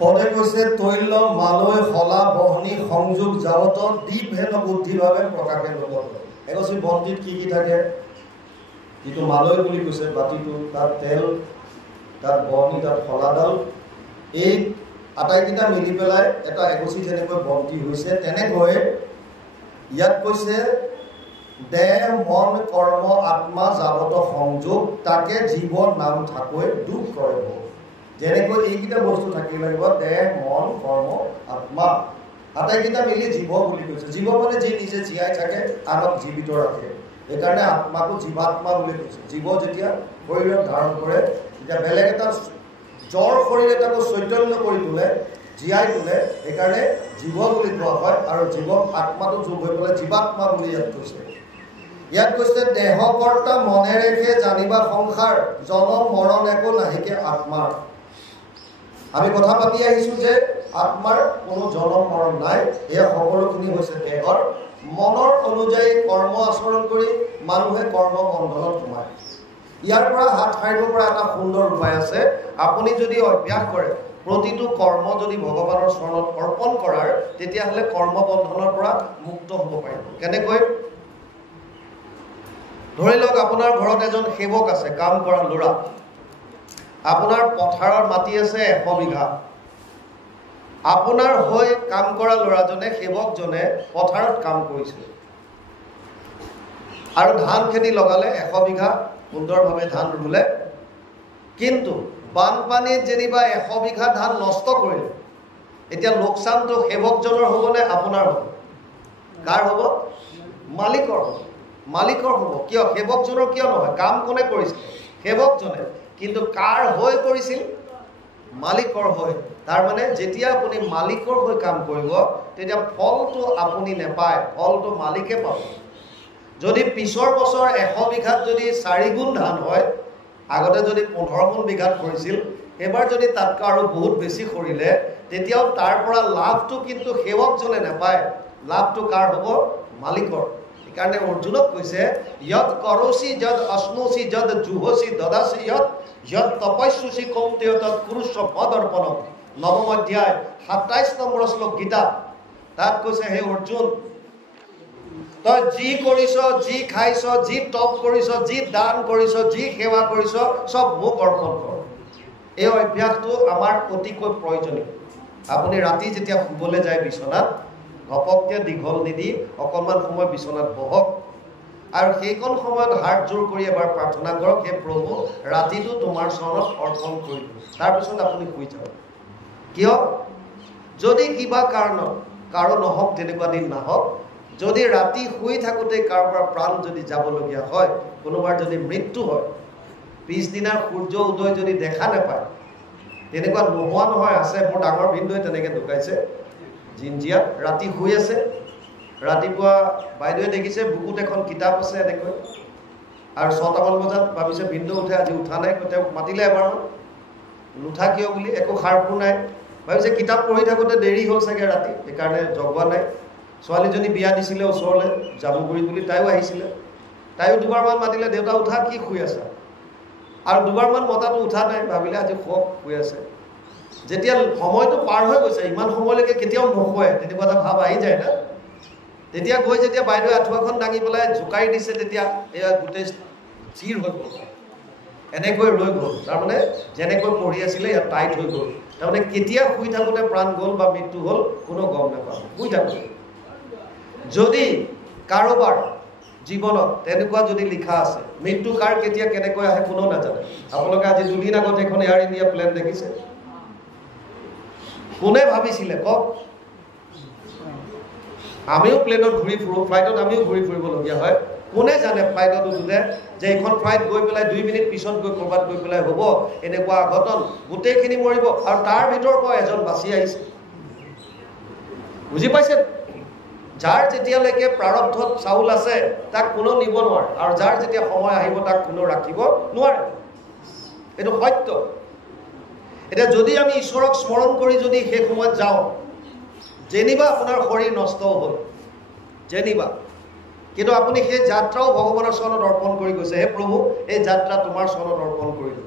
পদে কৈছে তৈল মালৈ হলা বহনি সংযোগ যাৱত দ্বীপ হেন বুদ্ধিভাৱে প্ৰকাশে নকৰে এগছি বন্তিত কি থাকে যিটো মালৈ বুলি কৈছে বাতিটো তাত তেল তাত বহনি তাত হলাডাল এই আটাইকেইটা মিলি পেলাই এটা এগছি যেনেকৈ বন্তি হৈছে তেনেকৈ ইয়াত কৈছে দেহ মন কৰ্ম আত্মা যাৱত সংযোগ তাকে জীৱ নাম থাকৈ দুখ কৰে যেনেকৈ এইকেইটা বস্তু থাকিব লাগিব দেহ মন কৰ্ম আত্মা আটাইকেইটা মিলি জীৱ বুলি কৈছে জীৱ মানে যি নিজে জীয়াই থাকে আনক জীৱিত ৰাখে এইকাৰণে আত্মাকো জীৱাত্মা বুলি কৈছে জীৱ যেতিয়া শৰীৰত ধাৰণ কৰে তেতিয়া বেলেগ এটা জ্বৰ শৰীৰ এটাকো চৈতন্য কৰি তোলে জীয়াই তোলে এইকাৰণে জীৱ বুলি কোৱা হয় আৰু জীৱক আত্মাটো যোগ হৈ পেলাই জীৱাত্মা বুলি ইয়াত কৈছে দেহকৰ্তা মনেৰেহে জানিবা সংসাৰ জনম মৰণ একো নাহিকে আত্মাৰ আমি কথা পাতি আহিছো যে আত্মাৰ কোনো জনম মৰণ নাই এয়া সকলোখিনি হৈছে দেহৰ মনৰ অনুযায়ী কৰ্ম আচৰণ কৰি মানুহে কৰ্ম বন্ধনত সোমায় ইয়াৰ পৰা হাত সাৰিব পৰা এটা সুন্দৰ উপায় আছে আপুনি যদি অভ্যাস কৰে প্ৰতিটো কৰ্ম যদি ভগৱানৰ চৰণত অৰ্পণ কৰাৰ তেতিয়াহ'লে কৰ্ম বন্ধনৰ পৰা মুক্ত হ'ব পাৰিব কেনেকৈ ধৰি লওক আপোনাৰ ঘৰত এজন সেৱক আছে কাম কৰা ল'ৰা আপোনাৰ পথাৰৰ মাটি আছে 100 বিঘা আপোনাৰ হৈ কাম কৰা ল'ৰাজনে সেৱকজনে পথাৰত কাম কৰিছিল আৰু ধান খেতি লগালে 100 বিঘা সুন্দৰভাৱে ধান ৰুলে কিন্তু বানপানীত যেনিবা 100 বিঘা ধান নষ্ট কৰিলে এতিয়া লোকচানটো সেৱকজনৰ হ'বনে আপোনাৰ হ'ব কাৰ হ'ব মালিকৰ হ'ব কিয় সেৱকজনৰ কিয় নহয় কাম কোনে কৰিছিল সেৱকজনে কিন্তু কাৰ হৈ কৰিছিল মালিকৰ হৈ তাৰ মানে যেতিয়া আপুনি মালিকৰ হৈ কাম কৰিব তেতিয়া ফলটো আপুনি নেপায় ফলটো মালিকে পাব যদি পিছৰ বছৰ 100 বিঘাত যদি 4 গুণ ধান হয় আগতে যদি 15 গুণ বিঘাত কৰিছিল এবাৰ যদি তাতকৈ আৰু বহুত বেছি কৰিলে তেতিয়াও তাৰ পৰা লাভটো কিন্তু সেৱকজনে নেপায় লাভটো কাৰ হ'ব মালিকৰ সেইকাৰণে অৰ্জুনক কৈছে যদ কৰসি যদ অশ্নোসি যদ জুহসি দদাসি যদ তপস্যসি কৌন্তেয় তৎ কুৰুষ্য মদৰ্পণম নৱম অধ্যায় 27 নম্বৰ শ্লোক গীতা তাত কৈছে হে অৰ্জুন তই যি কৰিছ যি খাইছ যি তপ কৰিছ যি দান কৰিছ যি সেৱা কৰিছ সব মোক অৰ্পণ কৰ এই অভ্যাসটো আমাৰ অতিকৈ প্ৰয়োজনীয় আপুনি ৰাতি যেতিয়া শুবলৈ যায় বিছনাত ঘপককে দীঘল নিদি অকণমান সময় বিছনাত বহক আৰু সেইকণ সময়ত হাত জোৰ কৰি এবাৰ প্ৰাৰ্থনা কৰক হে প্ৰভু ৰাতিটো তোমাৰ চৰণত অৰ্পণ কৰিলোঁ তাৰপিছত আপুনি শুই যাওক কিয় যদি কিবা কাৰো নহওক তেনেকুৱা দিন নাহক যদি ৰাতি শুই থাকোঁতে কাৰোবাৰ প্ৰাণ যদি যাবলগীয়া হয় কোনোবাৰ যদি মৃত্যু হয় পিছদিনাৰ সূৰ্য উদয় যদি দেখা নাপায় তেনেকুৱা নোহোৱা নহয় আছে মোৰ ডাঙৰ ভিনদেউৱে তেনেকৈ ঢুকাইছে জিঞ্জিয়াত ৰাতি শুই আছে ৰাতিপুৱা বাইদেৱে দেখিছে বুকুত এখন কিতাপ আছে এনেকৈ আৰু 6টামান বজাত ভাবিছে ভিনদেউ উঠে আজি উঠা নাই তেওঁক মাতিলে এবাৰ নুঠা কিয় বুলি একো সাৰফুৰ নাই ভাবিছে কিতাপ পঢ়ি থাকোঁতে দেৰি হ'ল চাগে ৰাতি সেইকাৰণে জগোৱা নাই ছোৱালীজনী বিয়া দিছিলে ওচৰলৈ জামুগুৰি বুলি তাইও আহিছিলে তাইও দুবাৰমান মাতিলে দেউতা উঠা কি শুই আছা আৰু দুবাৰমান মতাটো উঠা নাই ভাবিলে আজি শুই আছে যেতিয়া সময়টো পাৰ হৈ গৈছে ইমান সময়লৈকে কেতিয়াও নোশুৱে তেনেকুৱা এটা ভাৱ আহি যায় না তেতিয়া গৈ যেতিয়া বাইদেৱে আঁঠুৱাখন দাঙি পেলাই জোকাৰি দিছে তেতিয়া এয়া গোটেই চিৰ হৈ গ'ল এনেকৈ ৰৈ গ'ল তাৰমানে যেনেকৈ পঢ়ি আছিলে ইয়াত টাইট হৈ গ'ল তাৰমানে কেতিয়া শুই থাকোঁতে প্ৰাণ গ'ল বা মৃত্যু হ'ল কোনো গম নাপাওঁ শুই থাকোঁতে যদি কাৰোবাৰ জীৱনত তেনেকুৱা যদি লিখা আছে মৃত্যু কাৰ কেতিয়া কেনেকৈ আহে কোনো নাজানে আপোনালোকে আজি 2 দিন আগত এখন এয়াৰ ইণ্ডিয়া প্লেন দেখিছে কোনে ভাবিছিলে কওক আমিও প্লেনত ঘূৰি ফুৰোঁ ফ্লাইটত আমিও ঘূৰি ফুৰিবলগীয়া হয় কোনে জানে ফ্লাইটত উঠোঁতে যে এইখন ফ্লাইট গৈ পেলাই 2 মিনিট পিছত গৈ ক'ৰবাত গৈ পেলাই হ'ব এনেকুৱা অঘটন গোটেইখিনি মৰিব আৰু তাৰ ভিতৰৰ পৰা এজন বাচি আহিছে বুজি পাইছে যাৰ যেতিয়ালৈকে প্ৰাৰব্ধত চাউল আছে তাক কোনো নিব নোৱাৰে আৰু যাৰ যেতিয়া সময় আহিব তাক কোনো ৰাখিব নোৱাৰে এইটো সত্য এটা যদি আমি ঈশ্বৰক স্মৰণ কৰি যদি সেই সময়ত যাওঁ যেনিবা আপোনাৰ শৰীৰ নষ্ট হ'ল যেনিবা কিন্তু আপুনি সেই যাত্ৰাও ভগৱানৰ চৰণত অৰ্পণ কৰি গৈছে হে প্ৰভু এই যাত্ৰা তোমাৰ চৰণত অৰ্পণ কৰিলোঁ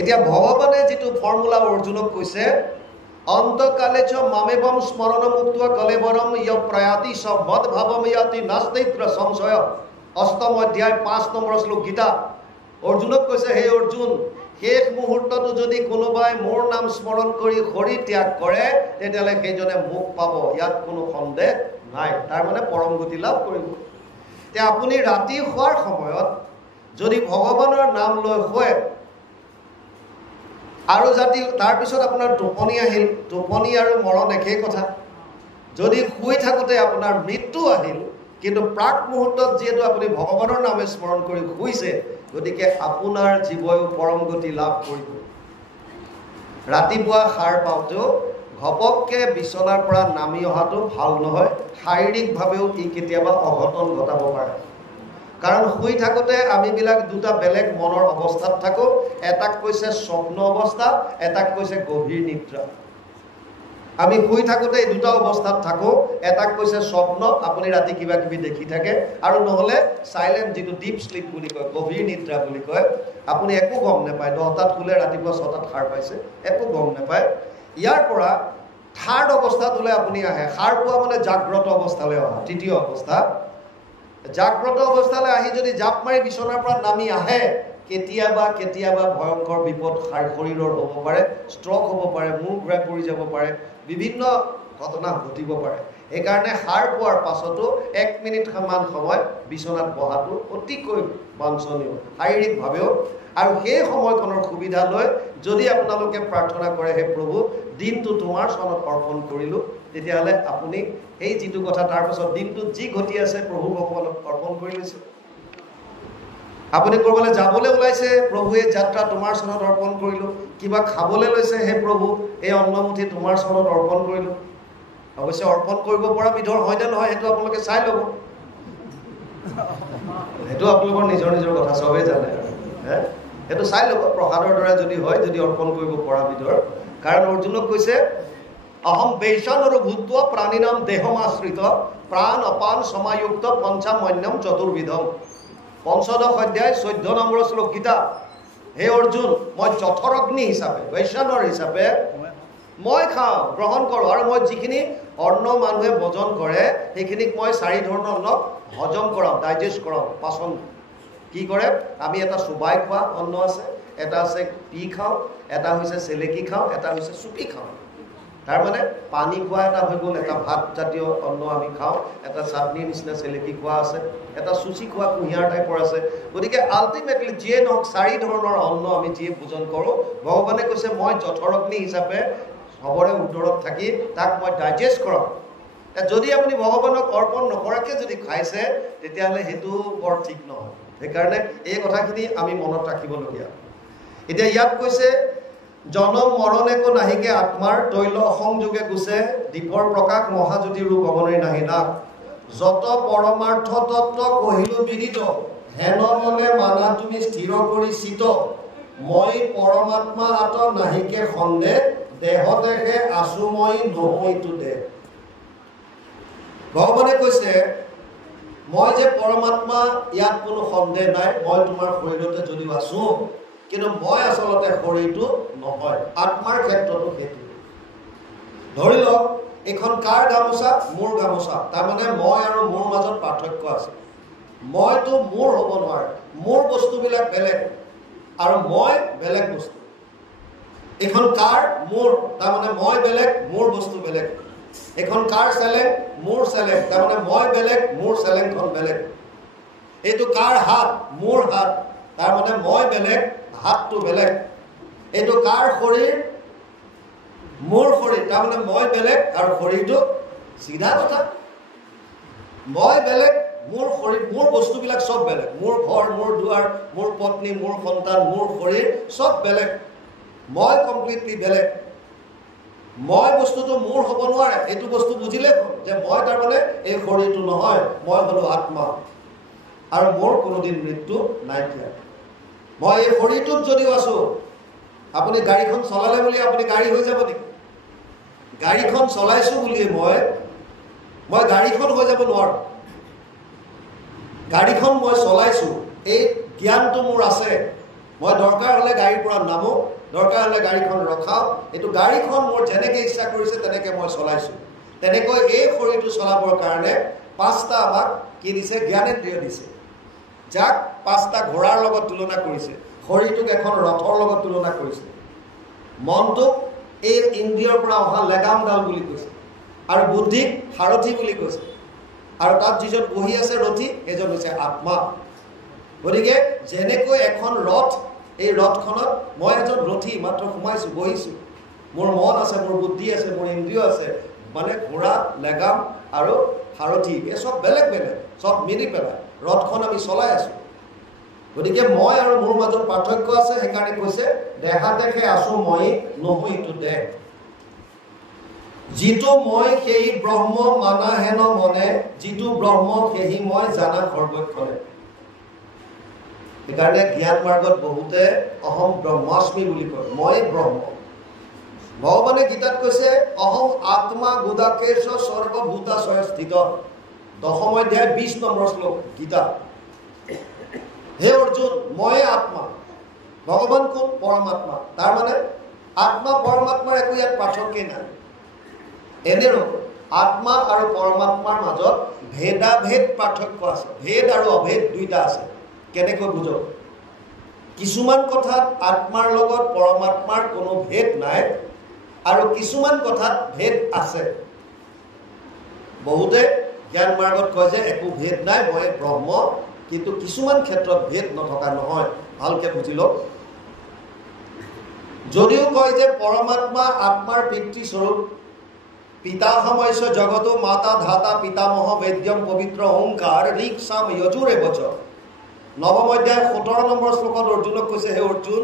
এতিয়া ভগৱানে যিটো ফৰ্মুলা অৰ্জুনক কৈছে, অন্তকালে চ মামেবম স্মৰণমুক্ত কলেবৰম ইয় প্ৰয়াতি চ মদভাৱম ইয়াতি নাস্তিত্ৰ সংশয়। ৮ম অধ্যায় ৫ নম্বৰ শ্লোক গীতা। অৰ্জুনক কৈছে, হে অৰ্জুন, শেষ মুহূৰ্ততো যদি কোনোবাই মোৰ নাম স্মৰণ কৰি শৰীৰ ত্যাগ কৰে, তেতিয়াহ'লে সেইজনে মোক পাব, ইয়াত কোনো সন্দেহ নাই। তাৰমানে পৰম গতি লাভ কৰিব। এতিয়া আপুনি ৰাতি শোৱাৰ সময়ত যদি ভগৱানৰ নাম লৈ শুৱে আৰু যদি তাৰপিছত আপোনাৰ টোপনি আহিল, টোপনি আৰু মৰণ একেই কথা। যদি শুই থাকোঁতে আপোনাৰ মৃত্যু আহিল, কিন্তু প্ৰাক মুহূৰ্তত যিহেতু আপুনি ভগৱানৰ নামে স্মৰণ কৰি শুইছে, গতিকে আপোনাৰ জীৱয়ো পৰম গতি লাভ কৰিব। ৰাতিপুৱা সাৰ পাওঁতেও ঘপককৈ বিচনাৰ পৰা নামি অহাটো ভাল নহয়। শাৰীৰিকভাৱেও ই কেতিয়াবা অঘটন ঘটাব পাৰে। কাৰণ শুই থাকোঁতে আমিবিলাক দুটা বেলেগ মনৰ অৱস্থাত থাকোঁ। এটাক কৈছে স্বপ্ন অৱস্থা, এটাক কৈছে গভীৰ নিদ্ৰা। আমি শুই থাকোঁতে এই দুটা অৱস্থাত থাকোঁ। এটাক কৈছে স্বপ্ন, আপুনি ৰাতি কিবা কিবি দেখি থাকে, আৰু নহ'লে চাইলেণ্ট, যিটো ডিপ শ্লিপ বুলি কয়, গভীৰ নিদ্ৰা বুলি কয়। আপুনি একো গম নাপায়, 10টাত শুলে ৰাতিপুৱা 6টাত সাৰ পাইছে, একো গম নাপায়। ইয়াৰ পৰা থাৰ্ড অৱস্থাটোলৈ আপুনি আহে। সাৰ পোৱা মানে জাগ্ৰত অৱস্থালৈ অহা, তৃতীয় অৱস্থা। জাগ্ৰত অৱস্থালৈ আহি যদি জাপ মাৰি বিচনাৰ পৰা নামি আহে, কেতিয়াবা কেতিয়াবা ভয়ংকৰ বিপদ শৰীৰৰ হ'ব পাৰে, ষ্ট্ৰক হ'ব পাৰে, মূৰ ঘূৰাই পৰি যাব পাৰে, বিভিন্ন ঘটনা ঘটিব পাৰে। সেইকাৰণে সাৰ পোৱাৰ পাছতো 1 মিনিট মান সময় বিচনাত বহাটো অতিকৈ বাঞ্ছনীয় শাৰীৰিকভাৱেও। আৰু সেই সময়কণৰ সুবিধা লৈ যদি আপোনালোকে প্ৰাৰ্থনা কৰে, হে প্ৰভু, দিনটো তোমাৰ চৰণত অৰ্পণ কৰিলোঁ, তেতিয়াহ'লে আপুনি সেই যিটো কথা তাৰপাছত দিনটোত যি ঘটি আছে প্ৰভু ভগৱানক অৰ্পণ কৰি লৈছে। আপুনি ক'ৰবালৈ যাবলৈ ওলাইছে, প্ৰভু এই যাত্ৰা তোমাৰ চৰণত অৰ্পণ কৰিলোঁ। কিবা খাবলৈ লৈছে, হে প্ৰভু এই অন্নমুঠি তোমাৰ চৰণত অৰ্পণ কৰিলোঁ। অৱশ্যে অৰ্পণ কৰিব পৰা বিধৰ হয়নে নহয় সেইটো আপোনালোকে চাই ল'ব। সেইটো আপোনালোকৰ নিজৰ নিজৰ কথা, চবেই জানে। সেইটো চাই ল'ব, প্ৰসাদৰ দ্বাৰা যদি হয়, যদি অৰ্পণ কৰিব পৰা বিধৰ। কাৰণ অৰ্জুনক কৈছে, অহম বৈশান আৰু ভূত্ব প্ৰাণীনাম দেহম আশ্ৰিত প্ৰাণ অপান সমাযুক্ত পঞ্চামন্যম চতুৰ্বিধম। ৫ম অধ্যায় 14 নম্বৰ শ্লোক গীতা। হে অৰ্জুন, মই জঠৰগ্নি হিচাপে, বৈশানৰ হিচাপে মই খাওঁ, গ্ৰহণ কৰোঁ, আৰু মই যিখিনি অন্ন মানুহে ভোজন কৰে সেইখিনিক মই 4 ধৰণৰ অন্নক হজম কৰাওঁ, ডাইজেষ্ট কৰাওঁ, পাচন। কি কৰে? আমি এটা চুবাই খোৱা অন্ন আছে, এটা আছে পি খাওঁ, এটা হৈছে চেলেকি খাওঁ, এটা হৈছে চুপি খাওঁ। তাৰমানে পানী খোৱা এটা হৈ গ'ল, এটা ভাত জাতীয় অন্ন আমি খাওঁ, এটা চাটনিৰ নিচিনা চেলেকি খোৱা আছে, এটা চুচি খোৱা কুঁহিয়াৰ টাইপৰ আছে। গতিকে আল্টিমেটলি যিয়ে নহওক 4 ধৰণৰ অন্ন আমি যিয়ে ভোজন কৰোঁ, ভগৱানে কৈছে মই জঠৰগ্নি হিচাপে সবৰে উত্তৰত থাকি তাক মই ডাইজেষ্ট কৰাওঁ। যদি আপুনি ভগৱানক অৰ্পণ নকৰাকৈ যদি খাইছে, তেতিয়াহ'লে সেইটো বৰ ঠিক নহয়। সেইকাৰণে এই কথাখিনি আমি মনত ৰাখিবলগীয়া। এতিয়া ইয়াত কৈছে, জনম মৰণ একো নাহিকে আত্মাৰ তৈল অসংযোগে গুছে দীপৰ প্ৰকাশ মহাজ্যোতি ৰূপ অৱনৰি নাহি নাক। যত পৰমাৰ্থ তত্ত্ব কহিলো বিদিত হেন মনে মানা তুমি স্থিৰ কৰি চিত। মই পৰমাত্মা আত নাহিকে সন্দেহ দেহ দেখে আছো মই নহৈতো দেহ। ভগৱানে কৈছে, মই যে পৰমাত্মা, ইয়াত কোনো সন্দেহ নাই। মই তোমাৰ শৰীৰতে যদিও আছো, কিন্তু মই আচলতে শৰীৰটো নহয়। আত্মাৰ ক্ষেত্ৰতো সেইটো। ধৰি লওক, এইখন কাৰ গামোচা? মোৰ গামোচা। তাৰমানে মই আৰু মোৰ মাজত পাৰ্থক্য আছে। মইতো মোৰ হ'ব নোৱাৰে। মোৰ বস্তুবিলাক বেলেগ আৰু মই বেলেগ বস্তু। এইখন কাৰ? মোৰ। তাৰমানে মই বেলেগ, মোৰ বস্তু বেলেগ। এইখন কাৰ চেলেং? মোৰ চেলেং। তাৰমানে মই বেলেগ, মোৰ চেলেংখন বেলেগ। এইটো কাৰ হাত? মোৰ হাত। তাৰমানে মই বেলেগ, হাতটো বেলেগ। এইটো কাৰ শৰীৰ? মোৰ শৰীৰ। তাৰমানে মই বেলেগ আৰু শৰীৰটো চিধা কথা। মই বেলেগ, মোৰ শৰীৰ, মোৰ বস্তুবিলাক চব বেলেগ। মোৰ ঘৰ, মোৰ দুৱাৰ, মোৰ পত্নী, মোৰ সন্তান, মোৰ শৰীৰ চব বেলেগ। মই কমপ্লিটলি বেলেগ। মই বস্তুটো মোৰ হ'ব নোৱাৰে। এইটো বস্তু বুজিলে যে মই তাৰমানে এই শৰীৰটো নহয়, মই হ'লো আত্মা, আৰু মোৰ কোনোদিন মৃত্যু নাইকিয়া। মই এই শৰীৰটোত যদিও আছো, আপুনি গাড়ীখন চলালে বুলি আপুনি গাড়ী হৈ যাব নেকি? গাড়ীখন চলাইছো বুলিয়ে মই গাড়ীখন হৈ যাব নোৱাৰো। গাড়ীখন মই চলাইছো, এই জ্ঞানটো মোৰ আছে। মই দৰকাৰ হ'লে গাড়ীৰ পৰা নামো, দৰকাৰ হ'লে গাড়ীখন ৰখাওঁ, এইটো গাড়ীখন মোৰ যেনেকৈ ইচ্ছা কৰিছে তেনেকৈ মই চলাইছোঁ। তেনেকৈ এই শৰীৰটো চলাবৰ কাৰণে 5টা আমাক কি দিছে? জ্ঞানেন্দ্ৰিয় দিছে, যাক 5টা ঘোঁৰাৰ লগত তুলনা কৰিছে, শৰীৰটোক এখন ৰথৰ লগত তুলনা কৰিছে, মনটোক এই ইন্দ্ৰিয়ৰ পৰা অহা লেগামডাল বুলি কৈছে, আৰু বুদ্ধিক সাৰথি বুলি কৈছে, আৰু তাত যিজন বহি আছে ৰথী সেইজন হৈছে আত্মা। গতিকে যেনেকৈ এখন ৰথ, এই ৰথখনত মই এজন ৰথী, মাত্ৰ সোমাইছোঁ, বহিছোঁ, মোৰ মন আছে, মোৰ বুদ্ধি আছে, মোৰ ইন্দ্ৰিয় আছে, মানে ঘোঁৰা, লেগাম আৰু সাৰথি, এই চব বেলেগ বেলেগ, চব মিলি পেলাই ৰথখন আমি চলাই আছোঁ। গতিকে মই আৰু মোৰ মাজত পাৰ্থক্য আছে। সেইকাৰণে কৈছে দেহা দেখে আছোঁ মই, নহো ইটো দেহ। যিটো মই সেই ব্ৰহ্ম মানা হেন মনে, যিটো ব্ৰহ্ম সেই মই জানা সৰ্বক্ষণে। সেইকাৰণে জ্ঞান মাৰ্গত বহুতে অহম ব্ৰহ্মাস্মি বুলি কয়, মই ব্ৰহ্ম। ভগৱানে গীতাত কৈছে অহম আত্মা গুদাকেশ সৰ্বভূতাশয় স্থিত, 10ম অধ্যায় 20 নম্বৰ শ্লোক গীতা। হে অৰ্জুন, মই আত্মা। ভগৱান কোন? পৰমাত্মা। তাৰমানে আত্মা পৰমাত্মাৰ একো ইয়াত পাৰ্থক্যই নাই। এনেও আত্মা আৰু পৰমাত্মাৰ মাজত ভেদাভেদ পাৰ্থক্য আছে, ভেদ আৰু অভেদ দুইটা আছে। কেনেকৈ বুজক? কিছুমান কথাত আত্মাৰ লগত পৰমাত্মাৰ কোনো ভেদ নাই, আৰু কিছুমান কথাত ভেদ আছে। বহুতে জ্ঞান মাৰ্গত কয় যে একো ভেদ নাই, মই ব্ৰহ্ম, কিন্তু কিছুমান ক্ষেত্ৰত ভেদ নথকা নহয়। ভালকে বুজি লওক। যদিও কয় যে পৰমাত্মা আত্মাৰ পিতৃস্বৰূপ, পিতাহমস্য জগতো মাতা ধাতা পিতামহ বেদ্যম পবিত্ৰ ওংকাৰ ঋক সাম যজুৰে বচ। 9ম অধ্যায় 17 নম্বৰ শ্লোকত অৰ্জুনক কৈছে, হে অৰ্জুন,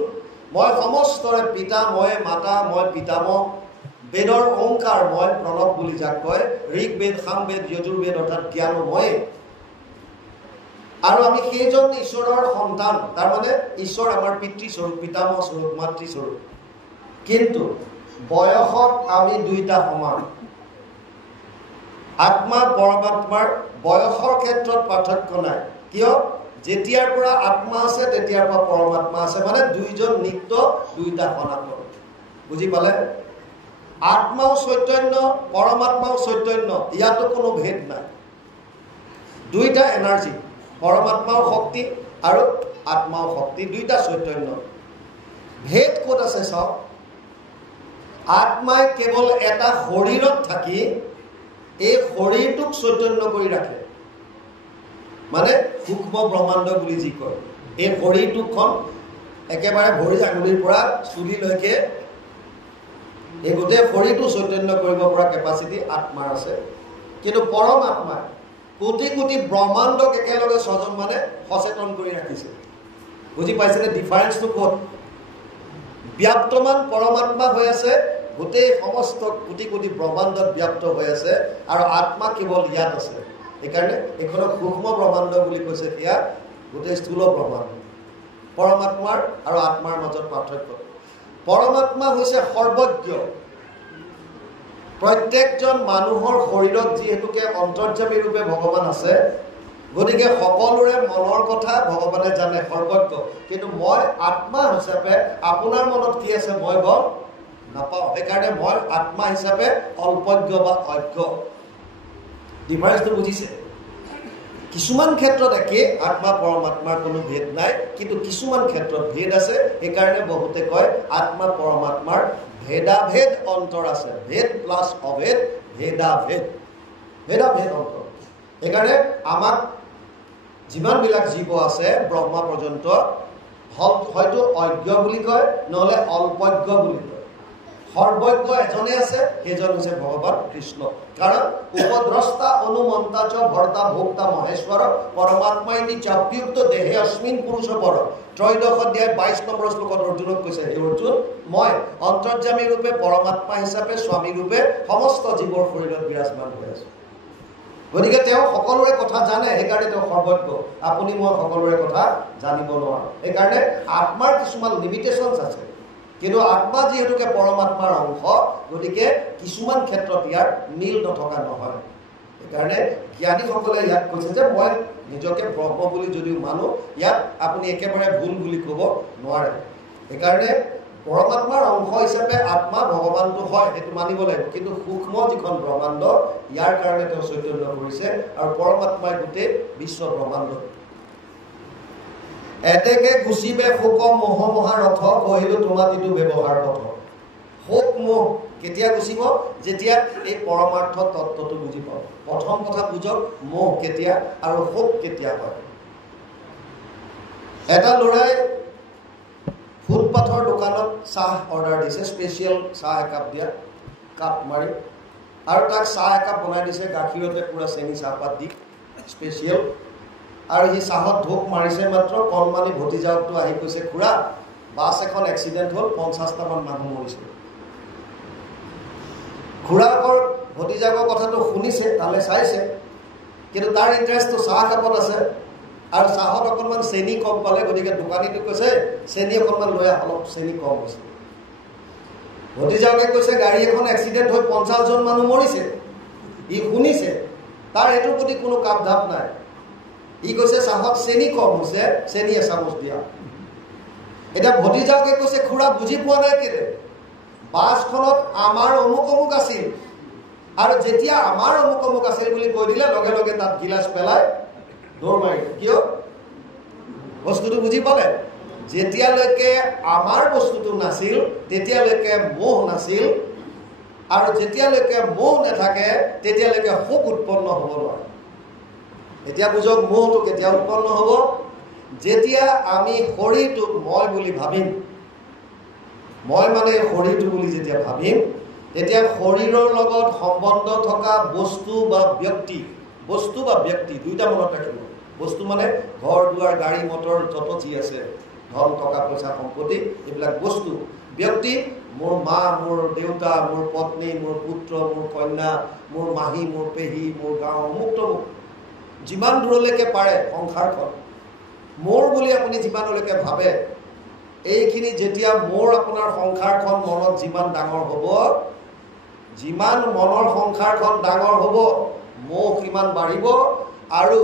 মই সমস্তৰে পিতা, মই মাতা, মই পিতামহ, বেদৰ ওংকাৰ মই, প্ৰণৱ বুলি যাক কয়, ঋক বেদ, সাম বেদ, যজুৰ্বেদ অৰ্থাৎ জ্ঞানো মই। আৰু আমি সেইজন ঈশ্বৰৰ সন্তান, তাৰমানে ঈশ্বৰ আমাৰ পিতৃস্বৰূপ, পিতামহ স্বৰূপ, মাতৃস্বৰূপ। কিন্তু বয়সত আমি দুইটা সমান। আত্মা পৰমাত্মাৰ বয়সৰ ক্ষেত্ৰত পাৰ্থক্য নাই। কিয়? যেতিয়াৰ পৰা আত্মা আছে তেতিয়াৰ পৰা পৰমাত্মা আছে, মানে দুইজন নিত্য, দুইটা সনাতন। বুজি পালে? আত্মাও চৈতন্য, পৰমাত্মাও চৈতন্য, ইয়াতো কোনো ভেদ নাই। দুইটা এনাৰ্জি, পৰমাত্মাও শক্তি আৰু আত্মাও শক্তি, দুইটা চৈতন্য। ভেদ ক'ত আছে চাওক। আত্মাই কেৱল এটা শৰীৰত থাকি এই শৰীৰটোক চৈতন্য কৰি ৰাখে, মানে সূক্ষ্ম ব্ৰহ্মাণ্ড বুলি যি কয়। এই শৰীৰটোখন একেবাৰে ভৰি আঙুলিৰ পৰা চুলিলৈকে এই গোটেই শৰীৰটো চৈতন্য কৰিব পৰা কেপাচিটি আত্মাৰ আছে। কিন্তু পৰমাত্মাই কোটি কোটি ব্ৰহ্মাণ্ডক একেলগে স্বজন মানে সচেতন কৰি ৰাখিছে। বুজি পাইছেনে ডিফাৰেন্সটো ক'ত? ব্যাপ্তমান পৰমাত্মা হৈ আছে, গোটেই সমস্ত কোটি কোটি ব্ৰহ্মাণ্ডত ব্যাপ্ত হৈ আছে, আৰু আত্মা কেৱল ইয়াত আছে। সেইকাৰণে এইখনক সূক্ষ্ম ব্ৰহ্মাণ্ড বুলি কৈছে। সেয়া গোটেই স্থূল ব্ৰহ্মাণ্ড। পৰমাত্মাৰ আৰু আত্মাৰ মাজত পাৰ্থক্য। পৰমাত্মা হৈছে সৰ্বজ্ঞ। প্ৰত্যেকজন মানুহৰ শৰীৰত যিহেতুকে অন্তৰ্যামী ৰূপে ভগৱান আছে, গতিকে সকলোৰে মনৰ কথা ভগৱানে জানে, সৰ্বজ্ঞ। কিন্তু মই আত্মা হিচাপে আপোনাৰ মনত কি আছে মই গম নাপাওঁ। সেইকাৰণে মই আত্মা হিচাপে অল্পজ্ঞ বা অজ্ঞ। ডিফাৰেন্সটো বুজিছে? কিছুমান ক্ষেত্ৰত একে, আত্মা পৰমাত্মাৰ কোনো ভেদ নাই, কিন্তু কিছুমান ক্ষেত্ৰত ভেদ আছে। সেইকাৰণে বহুতে কয় আত্মা পৰমাত্মাৰ ভেদাভেদ অন্তৰ আছে। ভেদ প্লাছ অভেদ, ভেদাভেদ, ভেদাভেদ অন্তৰ। সেইকাৰণে আমাক যিমানবিলাক জীৱ আছে ব্ৰহ্মা পৰ্যন্ত হয়তো অজ্ঞ বুলি কয়, নহ'লে অল্পজ্ঞ বুলি কয়। সৰ্বজ্ঞ এজনে আছে, সেইজন হৈছে ভগৱান কৃষ্ণ। কাৰণ উপদ্ৰষ্টা অনুমন্তা চ ভৰ্তা ভোক্তা মহেশ্বৰ পৰমাত্মাইনি চাপ্যুক্ত দেহে অস্মিন পুৰুষ পৰ। 13 অধ্যায় 22 নম্বৰ শ্লোকত অৰ্জুনক কৈছে, হে অৰ্জুন, মই অন্তৰ্যামী ৰূপে পৰমাত্মা হিচাপে স্বামী ৰূপে সমস্ত জীৱৰ শৰীৰত বিৰাজমান হৈ আছো। গতিকে তেওঁ সকলোৰে কথা জানে, সেইকাৰণে তেওঁ সৰ্বজ্ঞ। আপুনি মই সকলোৰে কথা জানিব নোৱাৰো। সেইকাৰণে আত্মাৰ কিছুমান লিমিটেশ্যনছ আছে। কিন্তু আত্মা যিহেতুকে পৰমাত্মাৰ অংশ, গতিকে কিছুমান ক্ষেত্ৰত ইয়াৰ মিল নথকা নহয়। সেইকাৰণে জ্ঞানীসকলে ইয়াত কৈছে যে মই নিজকে ব্ৰহ্ম বুলি যদিও মানো, ইয়াত আপুনি একেবাৰে ভুল বুলি ক'ব নোৱাৰে। সেইকাৰণে পৰমাত্মাৰ অংশ হিচাপে আত্মা ভগৱানটো হয়, সেইটো মানিব লাগিব। কিন্তু সূক্ষ্ম যিখন ব্ৰহ্মাণ্ড, ইয়াৰ কাৰণে তেওঁ চৈতন্য কৰিছে, আৰু পৰমাত্মাই গোটেই বিশ্ব ব্ৰহ্মাণ্ড। এতেকে গুচিবে শোক মোহ মহাৰথ, কহিলো তোমাতিটো ব্যৱহাৰ পথ। শোক মোহ কেতিয়া গুচিব? যেতিয়া এই পৰমাৰ্থ তত্ত্বটো বুজি পাব। প্ৰথম কথা বুজক, মোহ কেতিয়া আৰু শোক কেতিয়া হয়। এটা ল'ৰাই ফুটপাথৰ দোকানত চাহ অৰ্ডাৰ দিছে, স্পেচিয়েল চাহ একাপ দিয়া, কাপ মাৰি, আৰু তাক চাহ একাপ বনাই দিছে গাখীৰতে পুৰা চেনি চাহপাত দি, স্পেচিয়েল। আৰু সি চাহত ঢোক মাৰিছে মাত্ৰ, কণমানি ভতিজাকটো আহি কৈছে, খুৰা বাছ এখন এক্সিডেণ্ট হ'ল, 50টামান মানুহ মৰিছে। খুৰাকৰ ভতিজাকৰ কথাটো শুনিছে, তালৈ চাইছে, কিন্তু তাৰ ইণ্টাৰেষ্টটো চাহ কাপত আছে, আৰু চাহত অকণমান চেনি কম পালে, গতিকে দোকানীটো কৈছে চেনি অকণমান লৈ আহ, অলপ চেনি কম হৈছে। ভতিজাকে কৈছে গাড়ী এখন এক্সিডেণ্ট হৈ 50জন মানুহ মৰিছে। ই শুনিছে, তাৰ এইটোৰ প্ৰতি কোনো কাপ ধাপ নাই। ই কৈছে চাহত চেনি কম হৈছে, চেনি এচামুচ দিয়া। এতিয়া ভতিজাকে কৈছে খুৰা বুজি পোৱা নাই কেলে? বাছখনত আমাৰ অমুক অমুক আছিল, আৰু যেতিয়া আমাৰ অমুক অমুক আছিল বুলি কৈ দিলে, লগে লগে তাত গিলাচ পেলাই দৌৰ মাৰিলে। কিয়? বস্তুটো বুজি পালে? যেতিয়ালৈকে আমাৰ বস্তুটো নাছিল, তেতিয়ালৈকে মোহ নাছিল, আৰু যেতিয়ালৈকে মোহ নাথাকে, তেতিয়ালৈকে শোক উৎপন্ন হ'ব নোৱাৰে। এতিয়া বুজক, মোহটো কেতিয়া উৎপন্ন হ'ব? যেতিয়া আমি শৰীৰটোক মই বুলি ভাবিম, মই মানে শৰীৰটো বুলি যেতিয়া ভাবিম, তেতিয়া শৰীৰৰ লগত সম্বন্ধ থকা বস্তু বা ব্যক্তি, বস্তু বা ব্যক্তি দুইটা মনত ৰাখিব। বস্তু মানে ঘৰ দুৱাৰ, গাড়ী মটৰ, যত যি আছে, ধন টকা পইচা সম্পত্তি, এইবিলাক বস্তু। ব্যক্তি মোৰ মা, মোৰ দেউতা, মোৰ পত্নী, মোৰ পুত্ৰ, মোৰ কন্যা, মোৰ মাহী, মোৰ পেহী, মোৰ গাঁও, অমুক তমুক, যিমান দূৰলৈকে পাৰে সংসাৰখন মোৰ বুলি আপুনি যিমানলৈকে ভাবে, এইখিনি যেতিয়া মোৰ আপোনাৰ সংসাৰখন মনত যিমান ডাঙৰ হ'ব, যিমান মনৰ সংসাৰখন ডাঙৰ হ'ব, মোহ সিমান বাঢ়িব, আৰু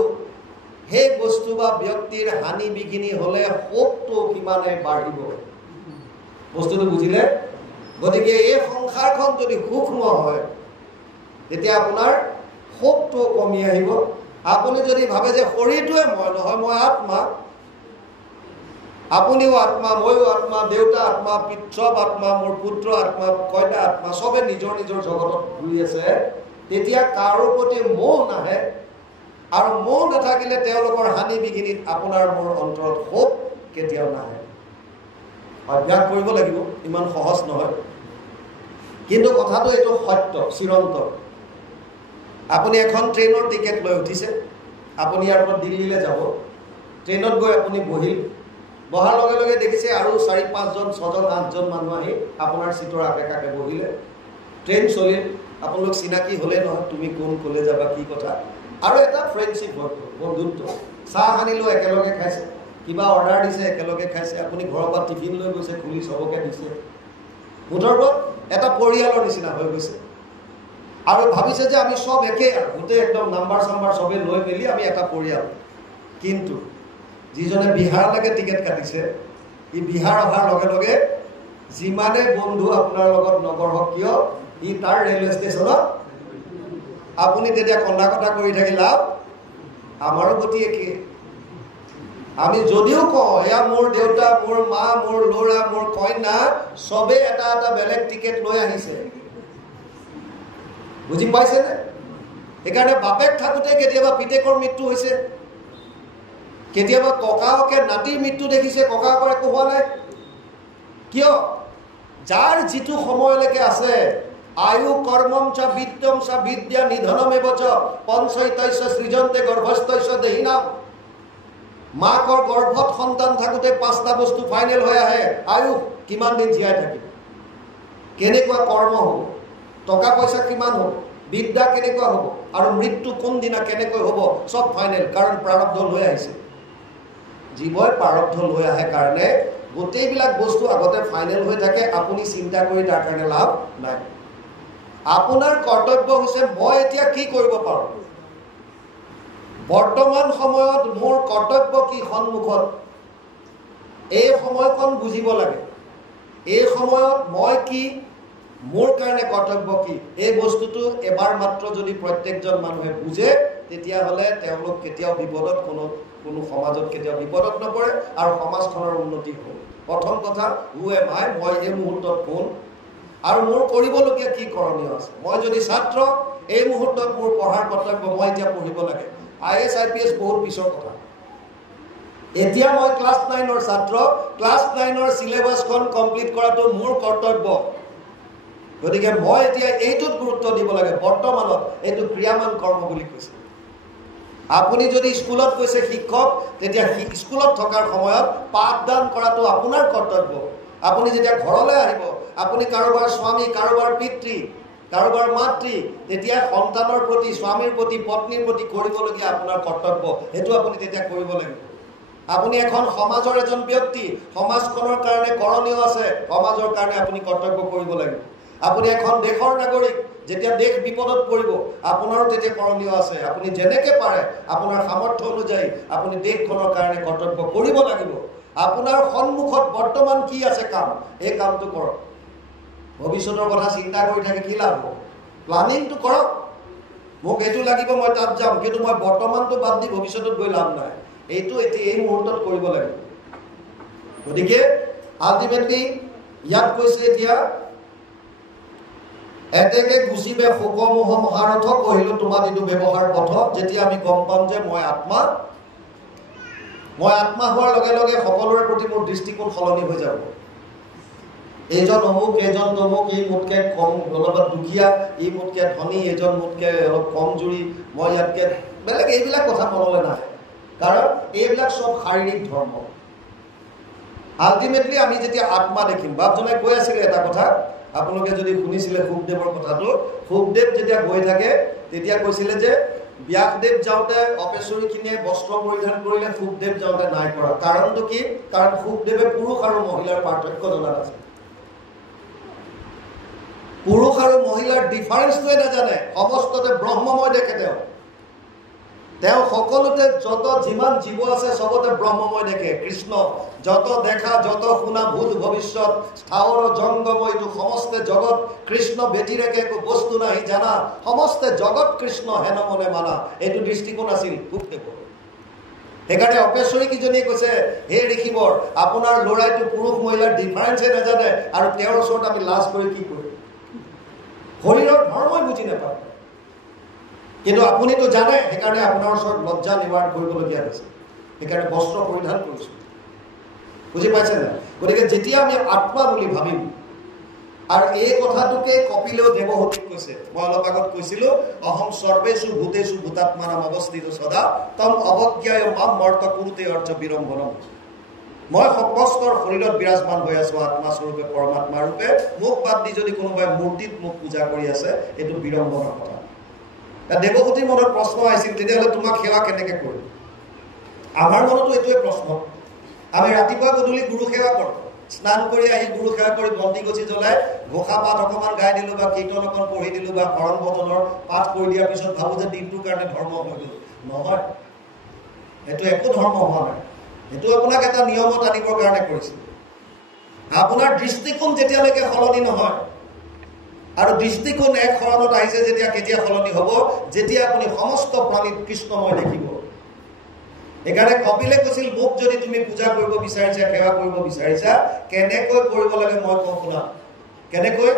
সেই বস্তু বা ব্যক্তিৰ হানি বিঘিনি হ'লে শোকটো সিমানে বাঢ়িব। বস্তুটো বুজিলে? গতিকে এই সংসাৰখন যদি সূক্ষ্ম হয়, তেতিয়া আপোনাৰ শোকটো কমি আহিব। আপুনি যদি ভাবে যে শৰীৰটোৱে মই নহয়, মই আত্মা, আপুনিও আত্মা, ময়ো আত্মা, দেউতা আত্মা, পিতৃ আত্মা, মোৰ পুত্ৰ আত্মা, কন্যা আত্মা, চবে নিজৰ নিজৰ জগতত ঘূৰি আছে, তেতিয়া কাৰো প্ৰতি মোহ নাহে, আৰু মোহ নাথাকিলে তেওঁলোকৰ হানি বিঘিনিত আপোনাৰ মোৰ অন্তৰত শোক কেতিয়াও নাহে। অভ্যাস কৰিব লাগিব, ইমান সহজ নহয়, কিন্তু কথাটো এইটো সত্য, চিৰন্তন। আপুনি এখন ট্ৰেইনৰ টিকেট লৈ উঠিছে, আপুনি ইয়াৰ পৰা দিল্লীলৈ যাব, ট্ৰেইনত গৈ আপুনি বহিল, বহাৰ লগে লগে দেখিছে আৰু 4-5জন 6জন 8জন মানুহ আহি আপোনাৰ চিটৰ আশে কাষে বহিলে। ট্ৰেইন চলিল, আপোনালোক চিনাকি হ'লে নহয়, তুমি কোন, ক'লে যাবা, কি কথা, আৰু এটা ফ্ৰেণ্ডশ্বিপ হৈ গ'ল, বন্ধুত্ব। চাহ আনিলো, একেলগে খাইছে, কিবা অৰ্ডাৰ দিছে, একেলগে খাইছে, আপুনি ঘৰৰ পৰা টিফিন লৈ গৈছে, খুলি চবকে দিছে, মুঠৰ এটা পৰিয়ালৰ নিচিনা হৈ গৈছে। আৰু ভাবিছে যে আমি সব একে, গোটেই একদম নাম্বাৰ চাম্বাৰ চবেই লৈ মেলি আমি এটা পৰিয়াল। কিন্তু যিজনে বিহাৰলৈকে টিকেট কাটিছে, ই বিহাৰ অহাৰ লগে লগে যিমানে বন্ধু আপোনাৰ লগত নগঢ়ক কিয়, ই তাৰ ৰেলৱে ষ্টেচনত, আপুনি তেতিয়া কন্দা কটা কৰি থাকি লাভ, আমাৰো গতি একে। আমি যদিও কওঁ এয়া মোৰ দেউতা, মোৰ মা, মোৰ ল'ৰা, মোৰ কন্যা, চবেই এটা এটা বেলেগ টিকেট লৈ আহিছে। বুজি পাইছেনে? সেইকাৰণে বাপেক থাকোঁতে কেতিয়াবা পিতেকৰ মৃত্যু হৈছে, কেতিয়াবা ককাকে নাতিৰ মৃত্যু দেখিছে, ককাকৰ একো হোৱা নাই। কিয়? যাৰ যিটো সময়লৈকে আছে, আয়ু কৰ্মম চ বিত্তম চ বিদ্যা নিধনমেব চ পঞ্চৈতস্য সৃজন্তে গৰ্ভস্থস্য দেহিনাম। মাকৰ গৰ্ভত সন্তান থাকোঁতে 5টা বস্তু ফাইনেল হৈ আহে। আয়ু, কিমান দিন জীয়াই থাকিব, কেনেকুৱা কৰ্ম হ'ব, টকা পইচা কিমান হ'ব, বিদ্যা কেনেকুৱা হ'ব, আৰু মৃত্যু কোনদিনা কেনেকৈ হ'ব, চব ফাইনেল। কাৰণ প্ৰাৰব্ধ লৈ আহিছে, জীৱই প্ৰাৰব্ধ লৈ আহে কাৰণে গোটেইবিলাক বস্তু আগতে ফাইনেল হৈ থাকে। আপুনি চিন্তা কৰি তাৰ কাৰণে লাভ নাই। আপোনাৰ কৰ্তব্য হৈছে মই এতিয়া কি কৰিব পাৰোঁ, বৰ্তমান সময়ত মোৰ কৰ্তব্য কি সন্মুখত, এই সময়কণ বুজিব লাগে। এই সময়ত মই কি, মোৰ কাৰণে কৰ্তব্য কি, এই বস্তুটো এবাৰ মাত্ৰ যদি প্ৰত্যেকজন মানুহে বুজে, তেতিয়াহ'লে তেওঁলোক কেতিয়াও বিপদত কোনো সমাজত কেতিয়াও বিপদত নপৰে আৰু সমাজখনৰ উন্নতি হ'ব। প্ৰথম কথা, হু এম আই, মই এই মুহূৰ্তত কোন আৰু মোৰ কৰিবলগীয়া কি কৰণীয় আছে। মই যদি ছাত্ৰ, এই মুহূৰ্তত মোৰ পঢ়াৰ কৰ্তব্য, মই এতিয়া পঢ়িব লাগে। IAS IPS বহুত পিছৰ কথা। এতিয়া মই ক্লাছ 9ৰ ছাত্ৰ, ক্লাছ 9ৰ চিলেবাছখন কমপ্লিট কৰাটো মোৰ কৰ্তব্য। গতিকে মই এতিয়া এইটোত গুৰুত্ব দিব লাগে। বৰ্তমানত এইটো ক্ৰিয়ামান কৰ্ম বুলি কৈছে। আপুনি যদি স্কুলত গৈছে শিক্ষক, তেতিয়া স্কুলত থকাৰ সময়ত পাঠদান কৰাটো আপোনাৰ কৰ্তব্য। আপুনি যেতিয়া ঘৰলৈ আহিব, আপুনি কাৰোবাৰ স্বামী, কাৰোবাৰ পিতৃ, কাৰোবাৰ মাতৃ, তেতিয়া সন্তানৰ প্ৰতি, স্বামীৰ প্ৰতি, পত্নীৰ প্ৰতি কৰিবলগীয়া আপোনাৰ কৰ্তব্য, সেইটো আপুনি তেতিয়া কৰিব লাগিব। আপুনি এখন সমাজৰ এজন ব্যক্তি, সমাজখনৰ কাৰণে কৰণীয় আছে, সমাজৰ কাৰণে আপুনি কৰ্তব্য কৰিব লাগিব। আপুনি এখন দেশৰ নাগৰিক, যেতিয়া দেশ বিপদত পৰিব, আপোনাৰো তেতিয়া কৰণীয় আছে। আপুনি যেনেকৈ পাৰে আপোনাৰ সামৰ্থ্য অনুযায়ী আপুনি দেশখনৰ কাৰণে কৰ্তব্য কৰিব লাগিব। আপোনাৰ সন্মুখত বৰ্তমান কি আছে কাম, এই কামটো কৰক। ভৱিষ্যতৰ কথা চিন্তা কৰি থাকে কি লাভ হ'ব? প্লানিংটো কৰক। মোক এইটো লাগিব, মই তাত যাম, কিন্তু মই বৰ্তমানটো বাদ দি ভৱিষ্যতত গৈ লাভ নাই। এইটো এতিয়া এই মুহূৰ্তত কৰিব লাগিব। গতিকে আল্টিমেটলি ইয়াত কৈছে এতিয়া, এতেকে গুচিবে শোকমোহ মহাৰথ, কহিলো তোমাক এইটো ব্যৱহাৰ পথ। যেতিয়া আমি গম পাম যে মই আত্মা হোৱাৰ লগে লগে সকলোৰে প্ৰতি মোৰ দৃষ্টিকোণ সলনি হৈ যাব। এইজন অমুক, এইজন তমুক, ই মোতকৈ কম অলপ দুখীয়া, ই মোতকৈ ধনী, এইজন মোতকৈ অলপ কমজুৰি, মই ইয়াতকৈ বেলেগ, এইবিলাক কথা মনলৈ নাহে। কাৰণ এইবিলাক চব শাৰীৰিক ধৰ্ম। আল্টিমেটলি আমি যেতিয়া আত্মা দেখিম, বাপজনে কৈ আছিলে এটা কথা, আপোনালোকে যদি শুনিছিলে শুকদেৱৰ কথাটো, শুকদেৱ যেতিয়া গৈ থাকে তেতিয়া কৈছিলে যে ব্যাসদেৱ যাওঁতে অপেশ্বৰীখিনিয়ে বস্ত্ৰ পৰিধান কৰিলে, শুকদেৱ যাওঁতে নাই কৰা। কাৰণটো কি? কাৰণ শুকদেৱে পুৰুষ আৰু মহিলাৰ পাৰ্থক্য জনা নাছিল। পুৰুষ আৰু মহিলাৰ ডিফাৰেন্সটোৱে নাজানে। সমস্ততে ব্ৰহ্মময় দেখে তেওঁ সকলোতে, যত যিমান জীৱ আছে চবতে ব্ৰহ্মময় দেখে। কৃষ্ণ যত দেখা, যত শুনা, ভূত ভৱিষ্যত স্থাৱৰ জংগময়, এইটো সমস্তে জগত কৃষ্ণ ব্যতিৰেকে একো বস্তু নাহি জানা, সমস্তে জগত কৃষ্ণ হেন মনে মানা। এইটো দৃষ্টিকোণ আছিল শুকদেৱৰ। সেইকাৰণে অপেশ্বৰী কিজনীয়ে কৈছে, হে ঋষিবৰ, আপোনাৰ ল'ৰাইটো পুৰুষ মহিলাৰ ডিফাৰেন্সে নাজানে আৰু তেওঁৰ ওচৰত আমি লাজ কৰি কি কৰিম? শৰীৰৰ ধৰ্মই বুজি নাপায়। কিন্তু আপুনিতো জানে, সেইকাৰণে আপোনাৰ ওচৰত লজ্জা নিবাৰণ কৰিবলগীয়া হৈছে। সেইকাৰণে বস্ত্ৰ পৰিধান কৰিছোঁ। বুজি পাইছে নাই? গতিকে যেতিয়া আমি আত্মা বুলি ভাবিম, আৰু এই কথাটোকে কপিলেও দেৱহতীক কৈছে। মই অলপ আগত কৈছিলোঁ, অহম সৰ্বেষু ভূতেষু ভূতাত্মানাম অৱস্থিত সদা তম অৱজ্ঞায় মাম মৰ্ত কুৰুতে অৰ্য বিৰম্ভনম। মই সমস্তৰ শৰীৰত বিৰাজমান হৈ আছোঁ আত্মাস্বৰূপে, পৰমাত্মা ৰূপে। মোক বাদ দি যদি কোনোবাই মূৰ্তিত মোক পূজা কৰি আছে, এইটো বিৰম্ভনৰ কথা। দেৱহতীৰ মনত প্ৰশ্ন আহিছিল, তেতিয়াহ'লে তোমাক সেৱা কেনেকৈ কৰিম? আমাৰ মনতো এইটোৱে প্ৰশ্ন। আমি ৰাতিপুৱা গধূলি গুৰু সেৱা কৰোঁ, স্নান কৰি আহি গুৰু সেৱা কৰি বন্তি গছি জ্বলাই ঘোষা পাঠ অকণমান গাই দিলোঁ, বা কীৰ্তন অকণ পঢ়ি দিলোঁ, বা শৰণ বদনৰ পাঠ কৰি দিয়াৰ পিছত ভাবোঁ যে দিনটোৰ কাৰণে ধৰ্ম হৈ গ'ল। নহয়, সেইটো একো ধৰ্ম হোৱা নাই। সেইটো আপোনাক এটা নিয়মত আনিবৰ কাৰণে কৰিছিল। আপোনাৰ দৃষ্টিকোণ যেতিয়ালৈকে সলনি নহয়, আৰু দৃষ্টিকোণ এক শৰণত আহিছে যেতিয়া, কেতিয়া সলনি হ'ব? যেতিয়া আপুনি সমস্ত প্ৰাণীত কৃষ্ণময় দেখিব। সেইকাৰণে কপিলে কৈছিল, মোক যদি তুমি পূজা কৰিব বিচাৰিছা, সেৱা কৰিব বিচাৰিছা, কেনেকৈ কৰিব লাগে মই কওঁ শুনা। কেনেকৈ?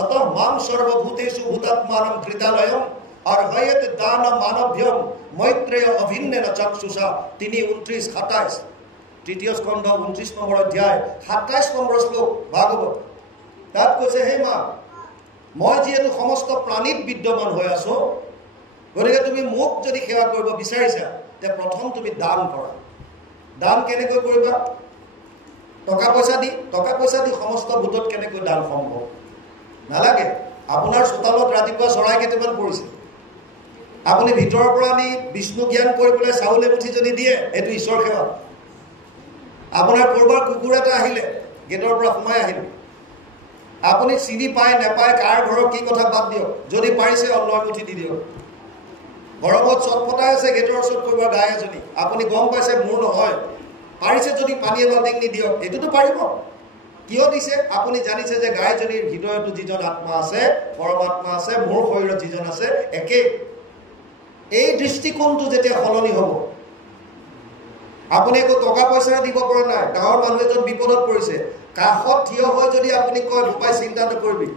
অত মাম সৰ্বভূতেষু ভূতাত্মানম কৃতালয়ম অৰ্হয়েত দান মানভ্যম মৈত্ৰেয় অভিন্নেন চক্ষুষা। 3:29-27, তৃতীয় স্কন্ধ 29 নম্বৰ অধ্যায় 27 নম্বৰ শ্লোক ভাগৱত। তাত কৈছে, হে মা, মই যিহেতু সমস্ত প্ৰাণীত বিদ্যমান হৈ আছো, গতিকে তুমি মোক যদি সেৱা কৰিব বিচাৰিছা, তে প্ৰথম তুমি দান কৰা। দান কেনেকৈ কৰিবা? টকা পইচা দি সমস্ত ভূতত কেনেকৈ দান সম্ভৱ? নালাগে। আপোনাৰ চোতালত ৰাতিপুৱা চৰাই কেইটামান পৰিছে, আপুনি ভিতৰৰ পৰা আনি বিষ্ণু জ্ঞান কৰি পেলাই চাউল এমুঠি যদি দিয়ে, এইটো ঈশ্বৰ সেৱা। আপোনাৰ ক'ৰবাৰ কুকুৰ এটা আহিলে, গেটৰ পৰা সোমাই আহিল, আপুনি চিনি পায় নেপায়, কাৰ ঘৰৰ কি কথা বাদ দিয়ক, যদি পাৰিছে অন্ন এমুঠি দি দিয়ক। গৰমত চটফটাই আছে গেটৰ ওচৰত কৰিব গাই এজনী, আপুনি গম পাইছে মোৰ নহয়, পাৰিছে যদি পানী এবাল্টিং নি দিয়ক, এইটোতো পাৰিব। কিয় দিছে? আপুনি জানিছে যে গাইজনীৰ হৃদয়তো যিজন আত্মা আছে, পৰমাত্মা আছে, মোৰ শৰীৰত যিজন আছে একেই। এই দৃষ্টিকোণটো যেতিয়া সলনি হ'ব, আপুনি একো টকা পইচা দিব পৰা নাই, গাঁৱৰ মানুহ এজন বিপদত পৰিছে, কাষত থিয় হৈ যদি আপুনি কয় বোপাই চিন্তা নকৰিবি,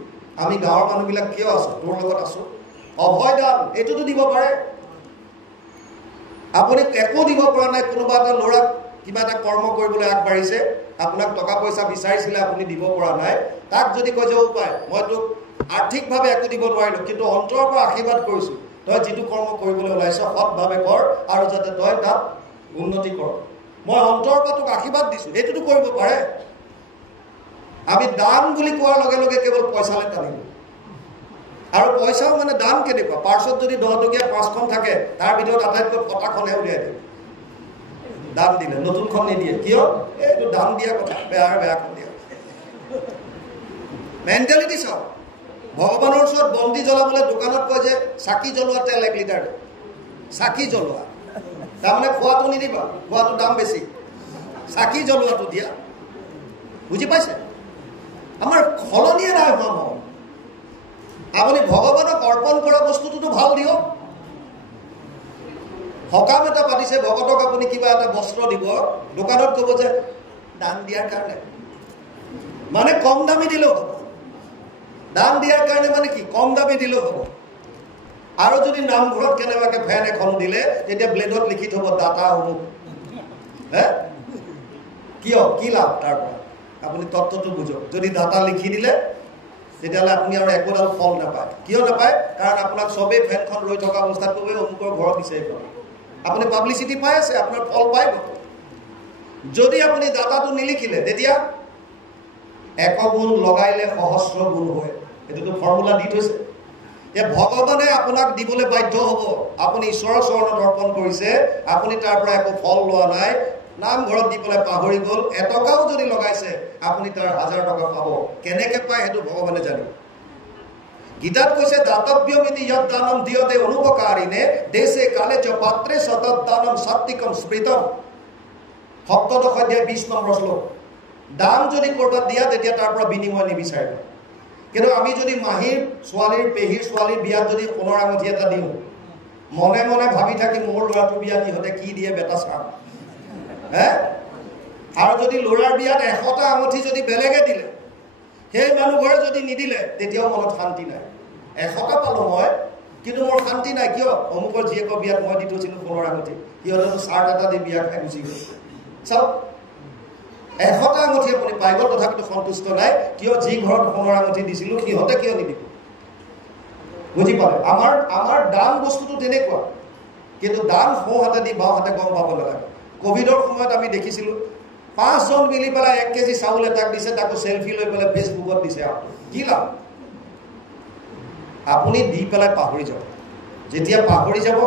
আমি গাঁৱৰ মানুহবিলাক কিয় আছো, তোৰ লগত আছো, অভয় দান, এইটোতো দিব পাৰে। আপুনি একো দিব পৰা নাই, কোনোবা এটা ল'ৰাক কিবা এটা কৰ্ম কৰিবলৈ আগবাঢ়িছে, আপোনাক টকা পইচা বিচাৰিছিলে, আপুনি দিব পৰা নাই, তাক যদি কৈ যে উপায় মই তোক আৰ্থিকভাৱে একো দিব নোৱাৰিলোঁ, কিন্তু অন্তৰৰ পৰা আশীৰ্বাদ কৰিছোঁ, তই যিটো কৰ্ম কৰিবলৈ ওলাইছ সৎভাৱে কৰ আৰু যাতে তই তাত উন্নতি কৰ, মই অন্তৰৰ পৰা তোক আশীৰ্বাদ দিছোঁ, এইটোতো কৰিব পাৰে। আমি দান বুলি কোৱাৰ লগে লগে কেৱল পইচালৈ টানিলোঁ। আৰু পইচাও মানে দান কেনেকুৱা, পাৰ্চত যদি 10 টকীয়া 5খন থাকে, তাৰ ভিতৰত আটাইতকৈ ফটাখনহে উলিয়াই দিয়ে, দান দিলে, নতুনখন নিদিয়ে। কিয়? এইটো দান দিয়া কথা, বেয়াখন দিয়া মেণ্টেলিটি। চাওক, ভগৱানৰ ওচৰত বন্তি জ্বলাবলৈ দোকানত কয় যে চাকি জ্বলোৱা তেল 1 লিটাৰ, চাকি জ্বলোৱা, তাৰমানে খোৱাটো নিদিবা, খোৱাটো দাম বেছি, চাকি জ্বলোৱাটো দিয়া। বুজি পাইছে? আমাৰ সলনিয়ে নাই হোৱা মন। আপুনি ভগৱানক অৰ্পণ কৰা বস্তুটোতো ভাল দিয়ক। সকাম এটা পাতিছে, ভকতক আপুনি কিবা এটা বস্ত্ৰ দিব, দোকানত ক'ব যে দান দিয়াৰ কাৰণে, মানে কম দামী দিলেও হ'ব। দান দিয়াৰ কাৰণে মানে কি, কম দামী দিলেও হ'ব। আৰু যদি নামঘৰত কেনেবাকৈ ফেন এখন দিলে, তেতিয়া ব্লেডত লিখি থব দাতা অমুক। কিয়, কি লাভ তাৰ পৰা? আপুনি তত্ত্বটো বুজক। যদি দাতা লিখি দিলে তেতিয়াহ'লে আপুনি আৰু একোডাল ফল নাপায়। কিয় নাপায়? কাৰণ আপোনাক চবেই ফেনখন ৰৈ থকা অৱস্থাত ক'বে অমুকৰ ঘৰত বিচাৰি পাব। আপুনি পাব্লিচিটি পাই আছে, আপোনাৰ ফল পাই গ'ল। যদি আপুনি দাতাটো নিলিখিলে, তেতিয়া 1 গুণ লগাইলে সহস্ৰ গুণ হয়, এইটোতো ফৰ্মুলা দি থৈছে। ভগৱানে আপোনাক দিবলৈ বাধ্য হ'ব। আপুনি ঈশ্বৰৰ চৰণত অৰ্পণ কৰিছে, আপুনি তাৰ পৰা একো ফল লোৱা নাই, নামঘৰত দি পেলাই পাহৰি গ'ল, 1 টকাও যদি লগাইছে আপুনি তাৰ 1000 টকা পাব। কেনেকৈ পায় সেইটো ভগৱানে জানিব। গীতাত কৈছে দাতব্যমিতি যৎ দানম দিয়তে অনুপকাৰিণে দেশে কালে চ পাত্ৰে সতত দানম সাত্বিকম স্মৃতম। 17 অধ্যায় 20 নম্বৰ শ্লোক। দান যদি কৰবাত দিয়া তেতিয়া তাৰ পৰা বিনিময় নিবিচাৰিবা। কিন্তু আমি যদি মাহীৰ ছোৱালীৰ, পেহীৰ ছোৱালীৰ বিয়াত যদি সোণৰ আঙুঠি এটা দিওঁ, মনে মনে ভাবি থাকি মোৰ ল'ৰাটোৰ বিয়াত ইহঁতে কি দিয়ে বেটা চাম। আৰু যদি ল'ৰাৰ বিয়াত 100টা আঙুঠি যদি বেলেগে দিলে, সেই মানুহ ঘৰে যদি নিদিলে, তেতিয়াও মনত শান্তি নাই। 100টা পালোঁ মই, কিন্তু মোৰ শান্তি নাই। কিয়? অমুকৰ জীয়েকৰ বিয়াত মই দি থৈছিলোঁ সোণৰ আঙুঠি, সিহঁতেতো চাৰ্ট এটা দি বিয়া খাই গুচি গ'ল। চাওক, 100টা আঙুঠি আপুনি পাই গ'ল, তথাপিতো সন্তুষ্ট নাই। কিয়? যি ঘৰত সোণৰ আঙুঠি দিছিলোঁ সিহঁতে কিয় নিদিব? বুজি পালে? আমাৰ দান বস্তুটো তেনেকুৱা। কিন্তু দান সোঁ হাতে দি বাওঁ হাতে গম পাব নালাগে। কোভিডৰ সময়ত আমি দেখিছিলোঁ 5 জন মিলি পেলাই 1 কেজি চাউল এটাক দিছে, তাকো চেলফি লৈ পেলাই ফেচবুকত দিছে। কি লাভ? আপুনি দি পেলাই পাহৰি যাব। যেতিয়া পাহৰি যাব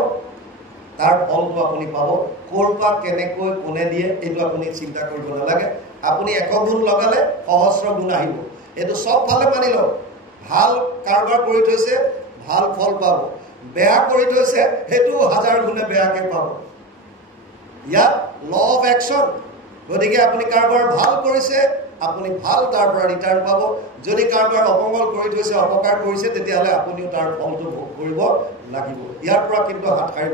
তাৰ ফলটো আপুনি পাব। ক'ৰ পৰা কেনেকৈ কোনে দিয়ে এইটো আপুনি চিন্তা কৰিব নালাগে। আপুনি 1 গুণ লগালে সহস্ৰ গুণ আহিব। এইটো চব ফালে মানি লওক। ভাল কাৰবাৰ কৰি থৈছে, ভাল ফল পাব। বেয়া কৰি থৈছে, সেইটো 1000 গুণে বেয়াকৈ পাব। ইয়াত ল অফ একশ্যন। গতিকে আপুনি কাৰবাৰ ভাল কৰিছে, আপুনি ভাল তাৰ পৰা ৰিটাৰ্ণ পাব। যদি কাৰবাৰ অপমংগল কৰি থৈছে, অপকাৰ কৰিছে, তেতিয়াহ'লে আপুনিও তাৰ ফলটো ভোগ কৰিব লাগিব। ইয়াৰ পৰা কিন্তু হাত সাৰিব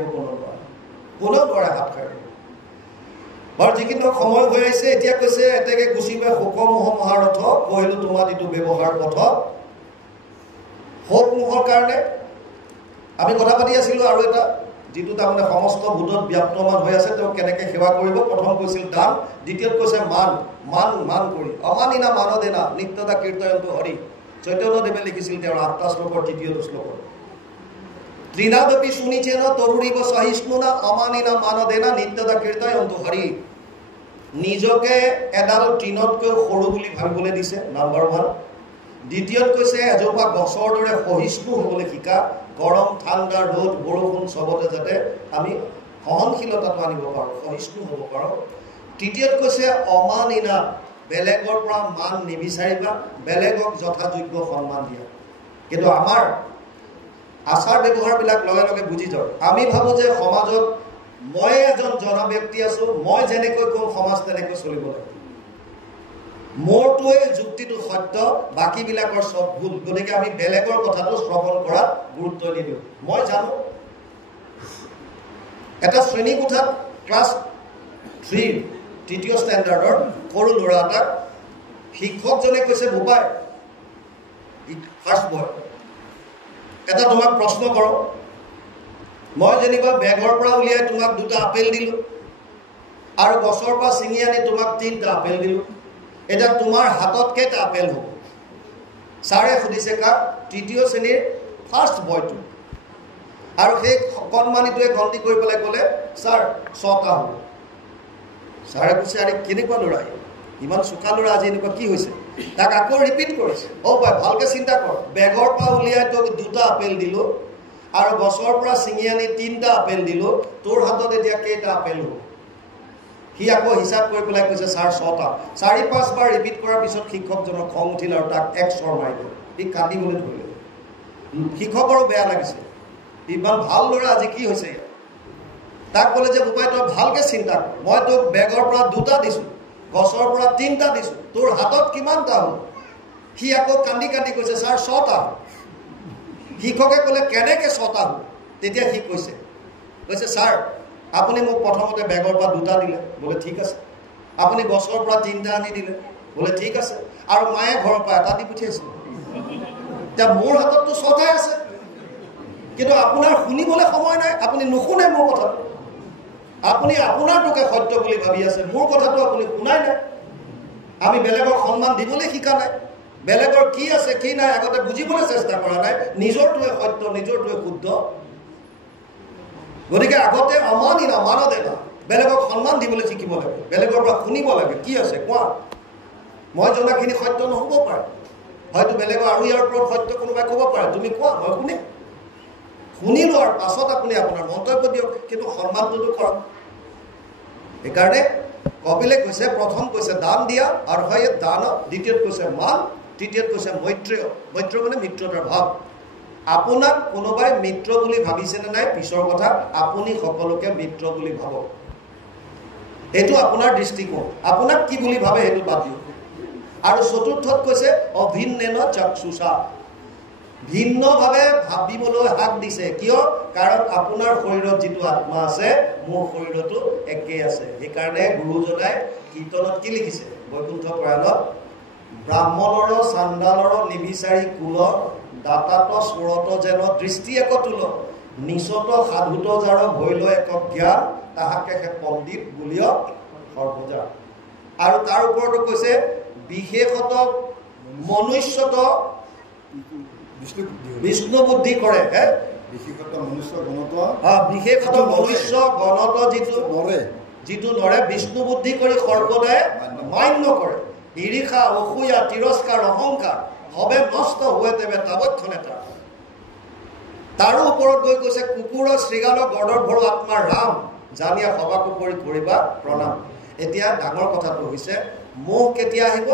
কোনেও নোৱাৰে হাত সাৰিব। বাৰু যিখিনি সময় হৈ আহিছে, এতিয়া কৈছে এতেকে গুচিবে শোকমোহ মহাৰথ, কৈলো তোমাত এইটো ব্যৱহাৰ পথ। শোকমোহৰ কাৰণে আমি কথা পাতি আছিলোঁ। আৰু এটা যিটো তাৰমানে সমস্ত ভূতত ব্যাপ্তমান হৈ আছে, তেওঁ কেনেকৈ সেৱা কৰিব। প্ৰথম কৈছিল দান, দ্বিতীয়ত কৈছে মান কৰি। অমানিনা মানদেনা নিত্যতা কীৰ্তয়ন্তু হৰি। চৈতন্যদেৱে লিখিছিল তেওঁৰ 8টা শ্লোকৰ 3য়টো শ্লোকৰ। ত্ৰিনাদপি শুনিছেন তৰুণীব সহিষ্ণুনা অমানিনা মানদেনা নিত্যতা কীৰ্তয়ন্তু হৰি। নিজকে এডাল তৃণতকৈ সৰু বুলি ভাবিবলৈ দিছে, নাম্বাৰ 1। দ্বিতীয়ত কৈছে এজোপা গছৰ দৰে সহিষ্ণু হ'বলৈ শিকা। গৰম, ঠাণ্ডা, ৰ'দ, বৰষুণ চবতে যাতে আমি সহনশীলতাটো আনিব পাৰোঁ, সহিষ্ণু হ'ব পাৰোঁ। তৃতীয়ত কৈছে অমানিনা, বেলেগৰ পৰা মান নিবিচাৰিবা, বেলেগক যথাযোগ্য সন্মান দিয়া। কিন্তু আমাৰ আচাৰ ব্যৱহাৰবিলাক লগে লগে বুজি যাওক। আমি ভাবোঁ যে সমাজত মই এজন জনা ব্যক্তি আছোঁ, মই যেনেকৈ কওঁ সমাজ তেনেকৈ চলিব লাগে, মোৰটোৱে যুক্তিটো সত্য, বাকীবিলাকৰ চব ভুল, গতিকে আমি বেলেগৰ কথাটো শ্ৰৱণ কৰাত গুৰুত্ব নিদিওঁ। মই জানো এটা শ্ৰেণীকোঠাত ক্লাছ 3 তৃতীয় ষ্টেণ্ডাৰ্ডৰ সৰু ল'ৰা এটাক শিক্ষকজনে কৈছে, বোপাই ফাৰ্ষ্ট বয় এটা তোমাক প্ৰশ্ন কৰোঁ, মই যেনিবা বেগৰ পৰা উলিয়াই তোমাক 2টা আপেল দিলোঁ আৰু গছৰ পৰা ছিঙি আনি তোমাক 3টা আপেল দিলোঁ, এতিয়া তোমাৰ হাতত কেইটা আপেল হ'ব? ছাৰে সুধিছে কাক? তৃতীয় শ্ৰেণীৰ ফাৰ্ষ্ট বয়টো। আৰু সেই কণমানিটোৱে গন্তি কৰি পেলাই ক'লে, ছাৰ 6টা হ'ব। ছাৰে কৈছে, আৰে কেনেকুৱা ল'ৰা, ইমান চোকা ল'ৰা, আজি এনেকুৱা কি হৈছে? তাক আকৌ ৰিপিট কৰিছে, পাই ভালকৈ চিন্তা কৰ, বেগৰ পৰা উলিয়াই তোক 2টা আপেল দিলোঁ আৰু গছৰ পৰা ছিঙি আনি 3টা আপেল দিলোঁ, তোৰ হাতত এতিয়া কেইটা আপেল হ'ব? সি আকৌ হিচাপ কৰি পেলাই কৈছে, ছাৰ 6টা। 4-5 বাৰ ৰিপিট কৰাৰ পিছত শিক্ষকজনৰ খং উঠিল আৰু তাক এক চৰ মাৰিলে। সি কান্দিবলৈ ধৰিলে। শিক্ষকৰো বেয়া লাগিছে, ইমান ভাল ল'ৰা, আজি কি হৈছে ইয়াত? তাক ক'লে যে, বোপাই তই ভালকৈ চিন্তা কৰ, মই তোক বেগৰ পৰা 2টা দিছোঁ, গছৰ পৰা 3টা দিছোঁ, তোৰ হাতত কিমানটা হ'ল? সি আকৌ কান্দি কান্দি কৈছে, ছাৰ 6টা। শিক্ষকে ক'লে, কেনেকৈ 6টা হ'ল? তেতিয়া সি কৈছে, ছাৰ আপুনি মোক প্ৰথমতে বেগৰ পৰা 2টা দিলে, বোলে ঠিক আছে, আপুনি গছৰ পৰা 3টা আনি দিলে, বোলে ঠিক আছে, আৰু মায়ে ঘৰৰ পৰা 1টা দি পঠিয়াইছিল, এতিয়া মোৰ হাতততো 6টাই আছে, কিন্তু আপোনাৰ শুনিবলৈ সময় নাই, আপুনি নুশুনে মোৰ কথাটো, আপুনি আপোনাৰটোকে সত্য বুলি ভাবি আছে, মোৰ কথাটো আপুনি শুনাই নাই। আমি বেলেগক সন্মান দিবলৈ শিকা নাই, বেলেগৰ কি আছে কি নাই আগতে বুজিবলৈ চেষ্টা কৰা নাই, নিজৰটোৱে সত্য, নিজৰটোৱে শুদ্ধ। গতিকে আগতে অমানিনা মানদেনা, বেলেগক সন্মান দিবলৈ শিকিব লাগে, বেলেগৰ পৰা শুনিব লাগে, কি আছে কোৱা, মই জনাখিনি সত্য নহ'ব পাৰে, হয়তো বেলেগৰ আৰু ইয়াৰ ওপৰত সত্য কোনোবাই ক'ব পাৰে, তুমি কোৱা, মই শুনিম, শুনি লোৱাৰ পাছত আপুনি আপোনাৰ মন্তব্য দিয়ক, কিন্তু সন্মানটোতো কৰক। সেইকাৰণে কপিলে কৈছে, প্ৰথম কৈছে দান দিয়া, আৰু হয় দান, দ্বিতীয়ত কৈছে মান, তৃতীয়ত কৈছে মৈত্ৰেয়। মৈত্ৰেয় মানে মিত্ৰতাৰ ভাৱ। আপোনাক কোনোবাই মিত্ৰ বুলি ভাবিছেনে নাই পিছৰ কথা, আপুনি সকলোকে মিত্ৰ বুলি ভাবক, এইটো আপোনাৰ দৃষ্টিকোণ, আপোনাক কি বুলি ভাবে সেইটো বাদ দিয়ক। আৰু চতুৰ্থত কৈছে অভিন্নেন চক্ষুষা, ভিন্নভাৱে ভাবিবলৈ হাক দিছে, কিয়? কাৰণ আপোনাৰ শৰীৰত যিটো আত্মা আছে, মোৰ শৰীৰতো একেই আছে। সেইকাৰণে গুৰুজনাই কীৰ্তনত কি লিখিছে? বৈকুণ্ঠ পুৰাণত, ব্ৰাহ্মণৰ চাণ্ডালৰ নিবিচাৰি কুল, দাতাত স্বৰত যেন দৃষ্টি এক তুল, নিচত সাধুত যাৰ ভৈল এক জ্ঞান, তাহাকে সে পণ্ডিত বুলিয় সৰ্বজা। আৰু তাৰ ওপৰতো কৈছে বিশেষত মনুষ্যত বিষ্ণু বুদ্ধি কৰে, বিশেষত মনুষ্য গণত যিটো নৰে বিষ্ণু বুদ্ধি কৰি সৰ্বদাই মান্য কৰে, ঈৰ্ষা অসূয়া তিৰস্কাৰ অহংকাৰ হবে নষ্ট হোৱে তেবে তাবক্ষণে তাৰ। তাৰো ওপৰত গৈ কৈছে কুকুৰৰ শৃগাল গৰ্দৰ ভৰু আত্মাৰ ৰাম, জানিয়া সবাকো কৰি কৰিবা প্ৰণাম। এতিয়া ডাঙৰ কথাটো হৈছে, মোহ কেতিয়া আহিব?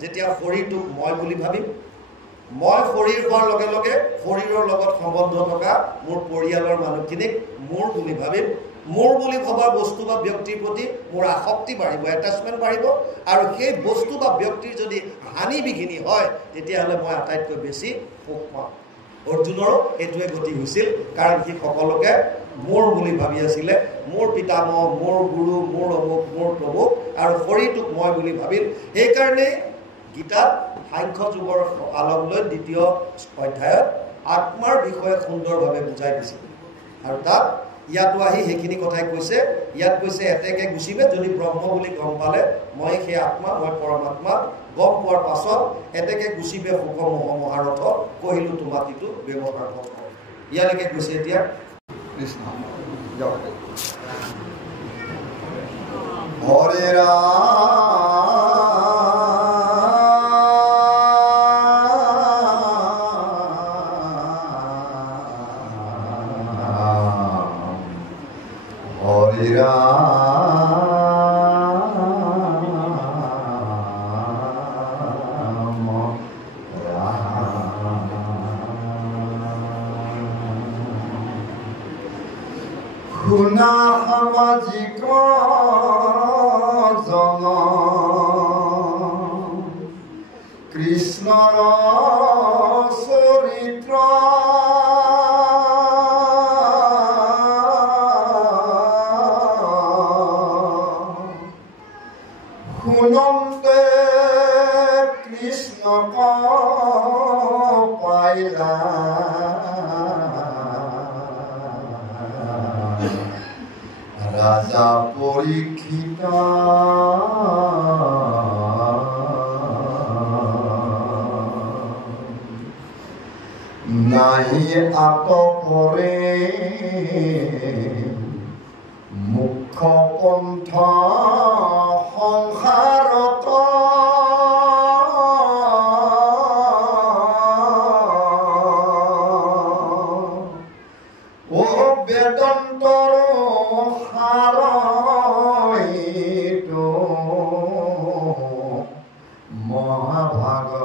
যেতিয়া শৰীৰটোক মই বুলি ভাবিম, মই শৰীৰ হোৱাৰ লগে লগে শৰীৰৰ লগত সম্বন্ধ থকা মোৰ পৰিয়ালৰ মানুহখিনিক মোৰ বুলি ভাবিম, মোৰ বুলি ভবা বস্তু বা ব্যক্তিৰ প্ৰতি মোৰ আসক্তি বাঢ়িব, এটাচমেণ্ট বাঢ়িব, আৰু সেই বস্তু বা ব্যক্তিৰ যদি হানি বিঘিনি হয়, তেতিয়াহ'লে মই আটাইতকৈ বেছি সুখ পাম। অৰ্জুনৰো এইটোৱে গতি হৈছিল, কাৰণ সি সকলোকে মোৰ বুলি ভাবি আছিলে, মোৰ পিতামহ, মোৰ গুৰু, মোৰ অমুক, মোৰ তমুক, আৰু শৰীৰটোক মই বুলি ভাবিল। সেইকাৰণে গীতাত সাংখ্য যুগৰ আলম লৈ 2য় অধ্যায়ত আত্মাৰ বিষয়ে সুন্দৰভাৱে বুজাই দিছিল, আৰু তাত ইয়াতো আহি সেইখিনি কথাই কৈছে। ইয়াত কৈছে এতেকে গুচিবে, যদি ব্ৰহ্ম বুলি গম পালে, মই সেই আত্মা, মই পৰমাত্মা গম পোৱাৰ পাছত এতেকে গুচিবে সুখ মোহ মহাৰথ, কহিলো তোমাতিটো ব্যৱহাৰ হওক। ইয়ালৈকে কৈছে। এতিয়া কৃষ্ণ হৰে শুনা সামাজিক জন কৃষ্ণৰ চৰিত্ৰ শুনন্তে কৃষ্ণক পাইলা ৰাজা পৰীক্ষিত নাহি আতপৰে মুখ্য পন্থ সংসাৰত ও বেদন্তৰ সাৰইটো মহাভাগৱত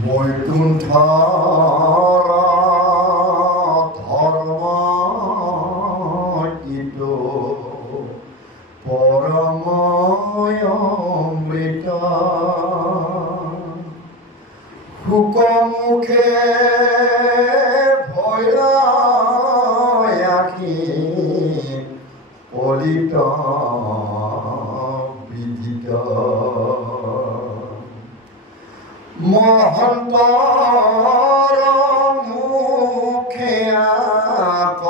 বৈকুণ্ঠৰ ধৰ্ম ইটো পৰমমৃত শুকমুখে ভৈৰায়াখি পলিত বিদিত মহন্তৰ মুখে আক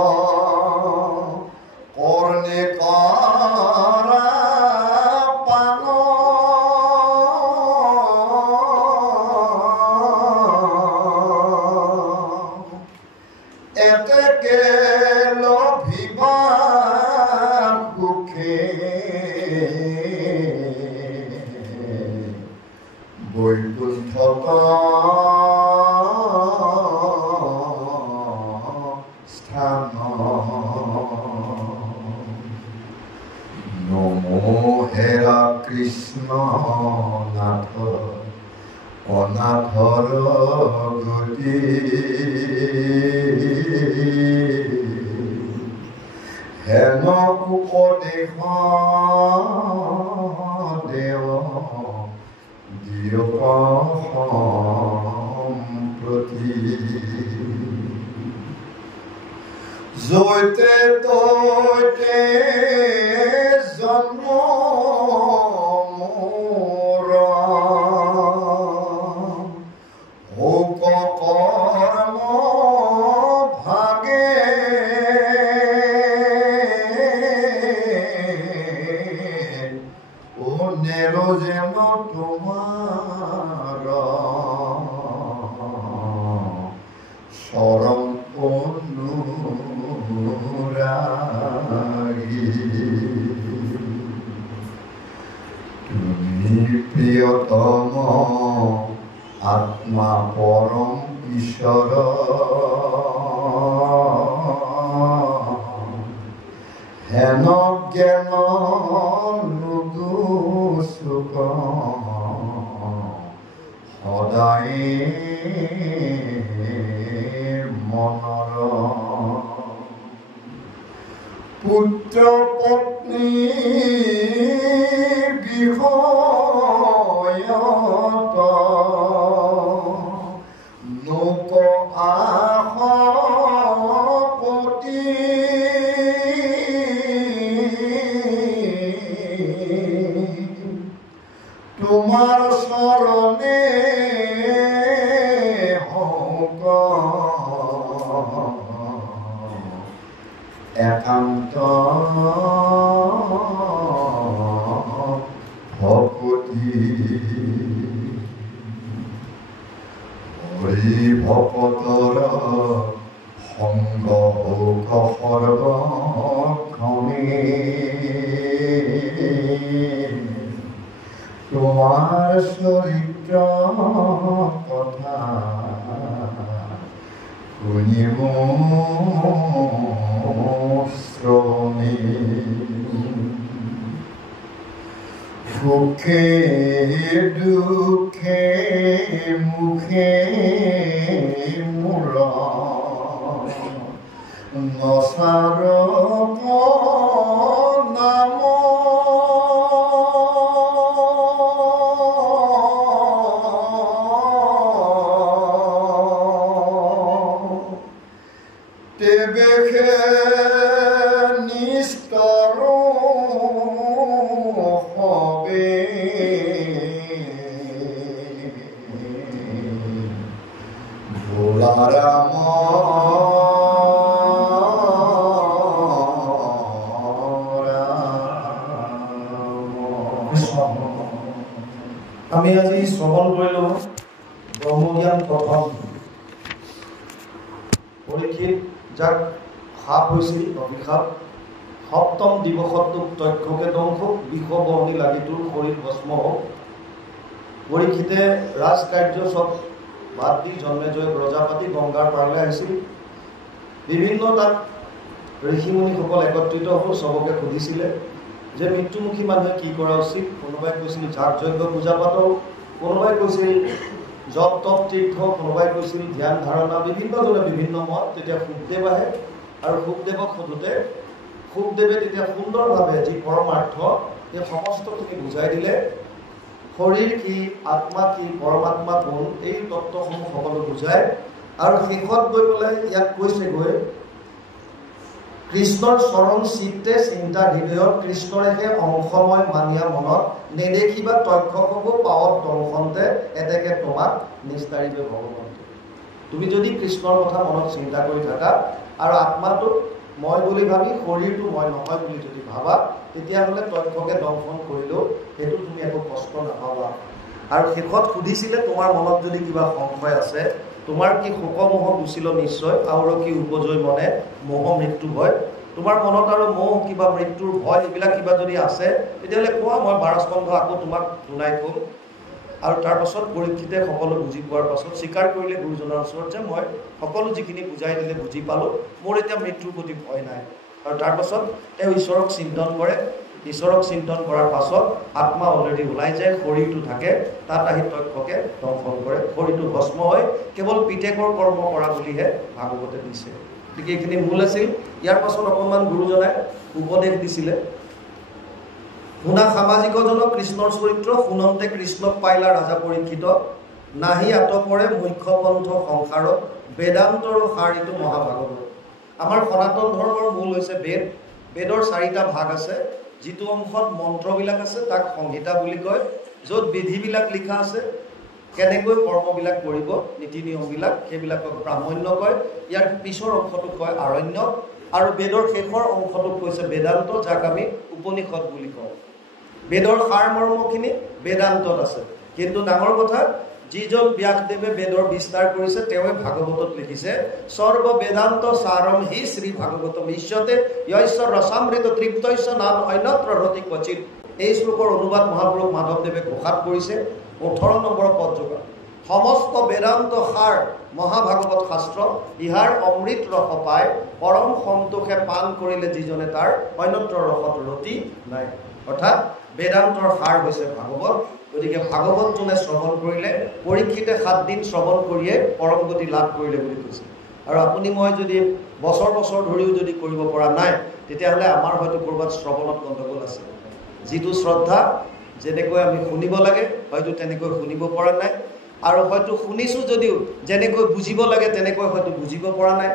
কৰ্ণে কৰা পান এতেকে লভিবা সুখে বৈকুণ্ঠত স্থান নমো হেৰা কৃষ্ণ নাথ অনাথৰ গতি হেন উপদেশ দেৱ দিয়ক সম্প্ৰতি জৈতে তৈতে জন্ম মোৰ শোক কৰ্ম ভাগে ও নেৰো যেন তোমাৰ চৰণ অনুৰাগী তুমি প্ৰিয়তম আত্মা পৰম ঈশ্বৰ হেন জ্ঞান সুখ সদায় মনৰ পুত্ৰ পত্নী বিষয়ত লোক আশপতি তোমাৰ চৰণে হওক একান্ত ভকতি হৰি ভকতৰ সংগ হৌক সৰ্বক্ষমে তোমাৰ চৰিত্ৰ কথা শুনিব শ্ৰমে সুখে দুখে মুখে মূল নচাৰ নাম তেবেশে নিস্তৰ হবে ভোলাৰাম আমি আজি শ্ৰৱণ কৰিলো ব্ৰহ্মজ্ঞান প্ৰথম পৰীক্ষিত যাক সাপ হৈছিল অভিশাপ সপ্তম দিৱসতোক তক্ষকে দংশক বিষবহনী লাগি তোৰ শৰীৰ ভস্ম হওক পৰীক্ষিতে ৰাজকাৰ্য চব বাদ দি জন্মেজয় প্ৰজাপাতি গংগাৰ পাৰলৈ আহিছিল বিভিন্ন তাত ঋষিমুনিসকল একত্ৰিত হ'ল চবকে সুধিছিলে যে মৃত্যুমুখী মানুহে কি কৰা উচিত কোনোবাই কৈছিল যাগ যজ্ঞ পূজা পাতক কোনোবাই কৈছিল জপ তপ তীৰ্থ কোনোবাই কৈছিল ধ্যান ধাৰণা বিভিন্নজনে বিভিন্ন মত তেতিয়া শুকদেৱ আহে আৰু শুকদেৱক সোধোতে শুকদেৱে তেতিয়া সুন্দৰভাৱে যি পৰমাৰ্থ সেই সমস্তখিনি বুজাই দিলে শৰীৰ কি আত্মা কি পৰমাত্মা কোন এই তত্ত্বসমূহ সকলো বুজায় আৰু শেষত গৈ পেলাই ইয়াত কৈছেগৈ কৃষ্ণৰ চৰণ চিত্তে চিন্তা হৃদয়ত কৃষ্ণৰেহে অংশময় মানিয়া মনত নেদেখিবা তক্ষকো পাৱত দংশনতে এতেকে তোমাক নিস্তাৰিবে ভগৱন্তে তুমি যদি কৃষ্ণৰ কথা মনত চিন্তা কৰি থাকা আৰু আত্মাটো মই বুলি ভাবি শৰীৰটো মই নহয় বুলি যদি ভাবা তেতিয়াহ'লে তক্ষকে দংশন কৰিলেও সেইটো তুমি একো কষ্ট নাপাবা আৰু শেষত সুধিছিলে তোমাৰ মনত যদি কিবা সংশয় আছে তোমাৰ কি শোকমোহ গুচিল নিশ্চয় আৰু কি উপজয় মনে মোহ মৃত্যু ভয় তোমাৰ মনত আৰু মোহ কিবা মৃত্যুৰ ভয় এইবিলাক কিবা যদি আছে তেতিয়াহ'লে কোৱা মই বাৰস্কন্ধ আকৌ তোমাক শুনাই ক'ম আৰু তাৰ পাছত পৰীক্ষিতে সকলো বুজি পোৱাৰ পাছত স্বীকাৰ কৰিলে গুৰুজনৰ ওচৰত যে মই সকলো যিখিনি বুজাই দিলে বুজি পালোঁ মোৰ এতিয়া মৃত্যুৰ প্ৰতি ভয় নাই আৰু তাৰ পাছত তেওঁ ঈশ্বৰক চিন্তন কৰে ঈশ্বৰক চিন্তন কৰাৰ পাছত আত্মা অলৰেডি ওলাই যায় শৰীৰটো থাকে তাত আহি তক্ষকে দংশন কৰে শৰীৰটো ভস্ম হয় কেৱল পিতেকৰ কৰ্ম কৰা বুলিহে ভাগৱতে দিছে গতিকে এইখিনি মূল আছিল ইয়াৰ পাছত অকণমান গুৰুজনাই উপদেশ দিছিলে শুনা সামাজিকজনক কৃষ্ণৰ চৰিত্ৰ শুনন্তে কৃষ্ণক পাইলা ৰাজা পৰীক্ষিত নাহি আতপৰে মুখ্য পন্থ সংসাৰত বেদান্তৰ সাৰিটো মহাভাগৱত আমাৰ সনাতন ধৰ্মৰ মূল হৈছে বেদ বেদৰ 4টা ভাগ আছে যিটো অংশত মন্ত্ৰবিলাক আছে তাক সংহিতা বুলি কয় য'ত বিধিবিলাক লিখা আছে কেনেকৈ কৰ্মবিলাক কৰিব নীতি নিয়মবিলাক সেইবিলাকক ব্ৰাহ্মণ্য কয় ইয়াৰ পিছৰ অংশটোক কয় আৰণ্য আৰু বেদৰ শেষৰ অংশটোক কৈছে বেদান্ত যাক আমি উপনিষদ বুলি কওঁ বেদৰ সাৰ মৰ্মখিনি বেদান্তত আছে কিন্তু ডাঙৰ কথা যিজন ব্যাসদেৱে বেদৰ বিস্তাৰ কৰিছে তেওঁৱে ভাগৱতত লিখিছে সৰ্ব বেদান্ত সাৰম হি শ্ৰী ভাগৱতম ইষ্যতে য়স্য ৰসামৃত তৃপ্তস্য নাম অন্যত্ৰ ৰতি ক্বচিত এই শ্লোকৰ অনুবাদ মহাপুৰুষ মাধৱদেৱে ঘোষাত কৰিছে 18 নম্বৰ পদযোগত সমস্ত বেদান্ত সাৰ মহাভাগৱত শাস্ত্ৰ ইহাৰ অমৃত ৰস পায় পৰম সন্তোষে পান কৰিলে যিজনে তাৰ অন্যত্ৰ ৰসত ৰতি নাই অৰ্থাৎ বেদান্তৰ সাৰ হৈছে ভাগৱত গতিকে ভাগৱত যোনে শ্ৰৱণ কৰিলে পৰীক্ষিতে 7 দিন শ্ৰৱণ কৰিয়ে পৰম গতি লাভ কৰিলে বুলি কৈছে আৰু আপুনি মই যদি বছৰ বছৰ ধৰিও যদি কৰিব পৰা নাই তেতিয়াহ'লে আমাৰ হয়তো ক'ৰবাত শ্ৰৱণত গণ্ডগোল আছে যিটো শ্ৰদ্ধা যেনেকৈ আমি শুনিব লাগে হয়তো তেনেকৈ শুনিব পৰা নাই আৰু হয়তো শুনিছোঁ যদিও যেনেকৈ বুজিব লাগে তেনেকৈ হয়তো বুজিব পৰা নাই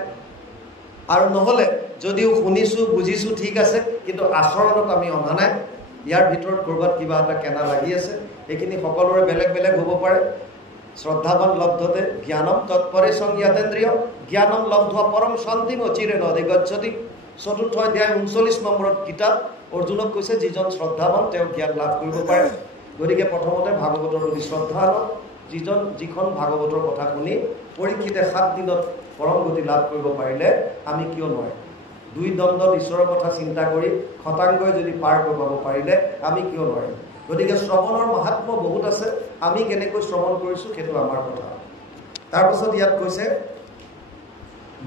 আৰু নহ'লে যদিও শুনিছোঁ বুজিছোঁ ঠিক আছে কিন্তু আচৰণত আমি অনা নাই ইয়াৰ ভিতৰত ক'ৰবাত কিবা এটা কেনা লাগি আছে এইখিনি সকলোৰে বেলেগ বেলেগ হ'ব পাৰে শ্ৰদ্ধাৱান লব্ধতে জ্ঞানম তৎপৰে সংজ্ঞাতেন্দ্ৰিয় জ্ঞানম লব্ধ পৰম শান্তিম অচিৰে নধিগচ্ছতি 4ৰ্থ অধ্যায় 39 নম্বৰত কিতাপ অৰ্জুনক কৈছে যিজন শ্ৰদ্ধাৱান তেওঁ জ্ঞান লাভ কৰিব পাৰে গতিকে প্ৰথমতে ভাগৱতৰ প্ৰতি শ্ৰদ্ধা যিখন ভাগৱতৰ কথা শুনি পৰীক্ষিতে 7 দিনত পৰম গতি লাভ কৰিব পাৰিলে আমি কিয় নোৱাৰিম 2 দণ্ডত ঈশ্বৰৰ কথা চিন্তা কৰি খতাংগই যদি পাৰ কৰিব পাৰিলে আমি কিয় নোৱাৰিম গতিকে শ্ৰৱণৰ মাহাত্ম্য বহুত আছে আমি কেনেকৈ শ্ৰৱণ কৰিছোঁ সেইটো আমাৰ কথা তাৰপিছত ইয়াত কৈছে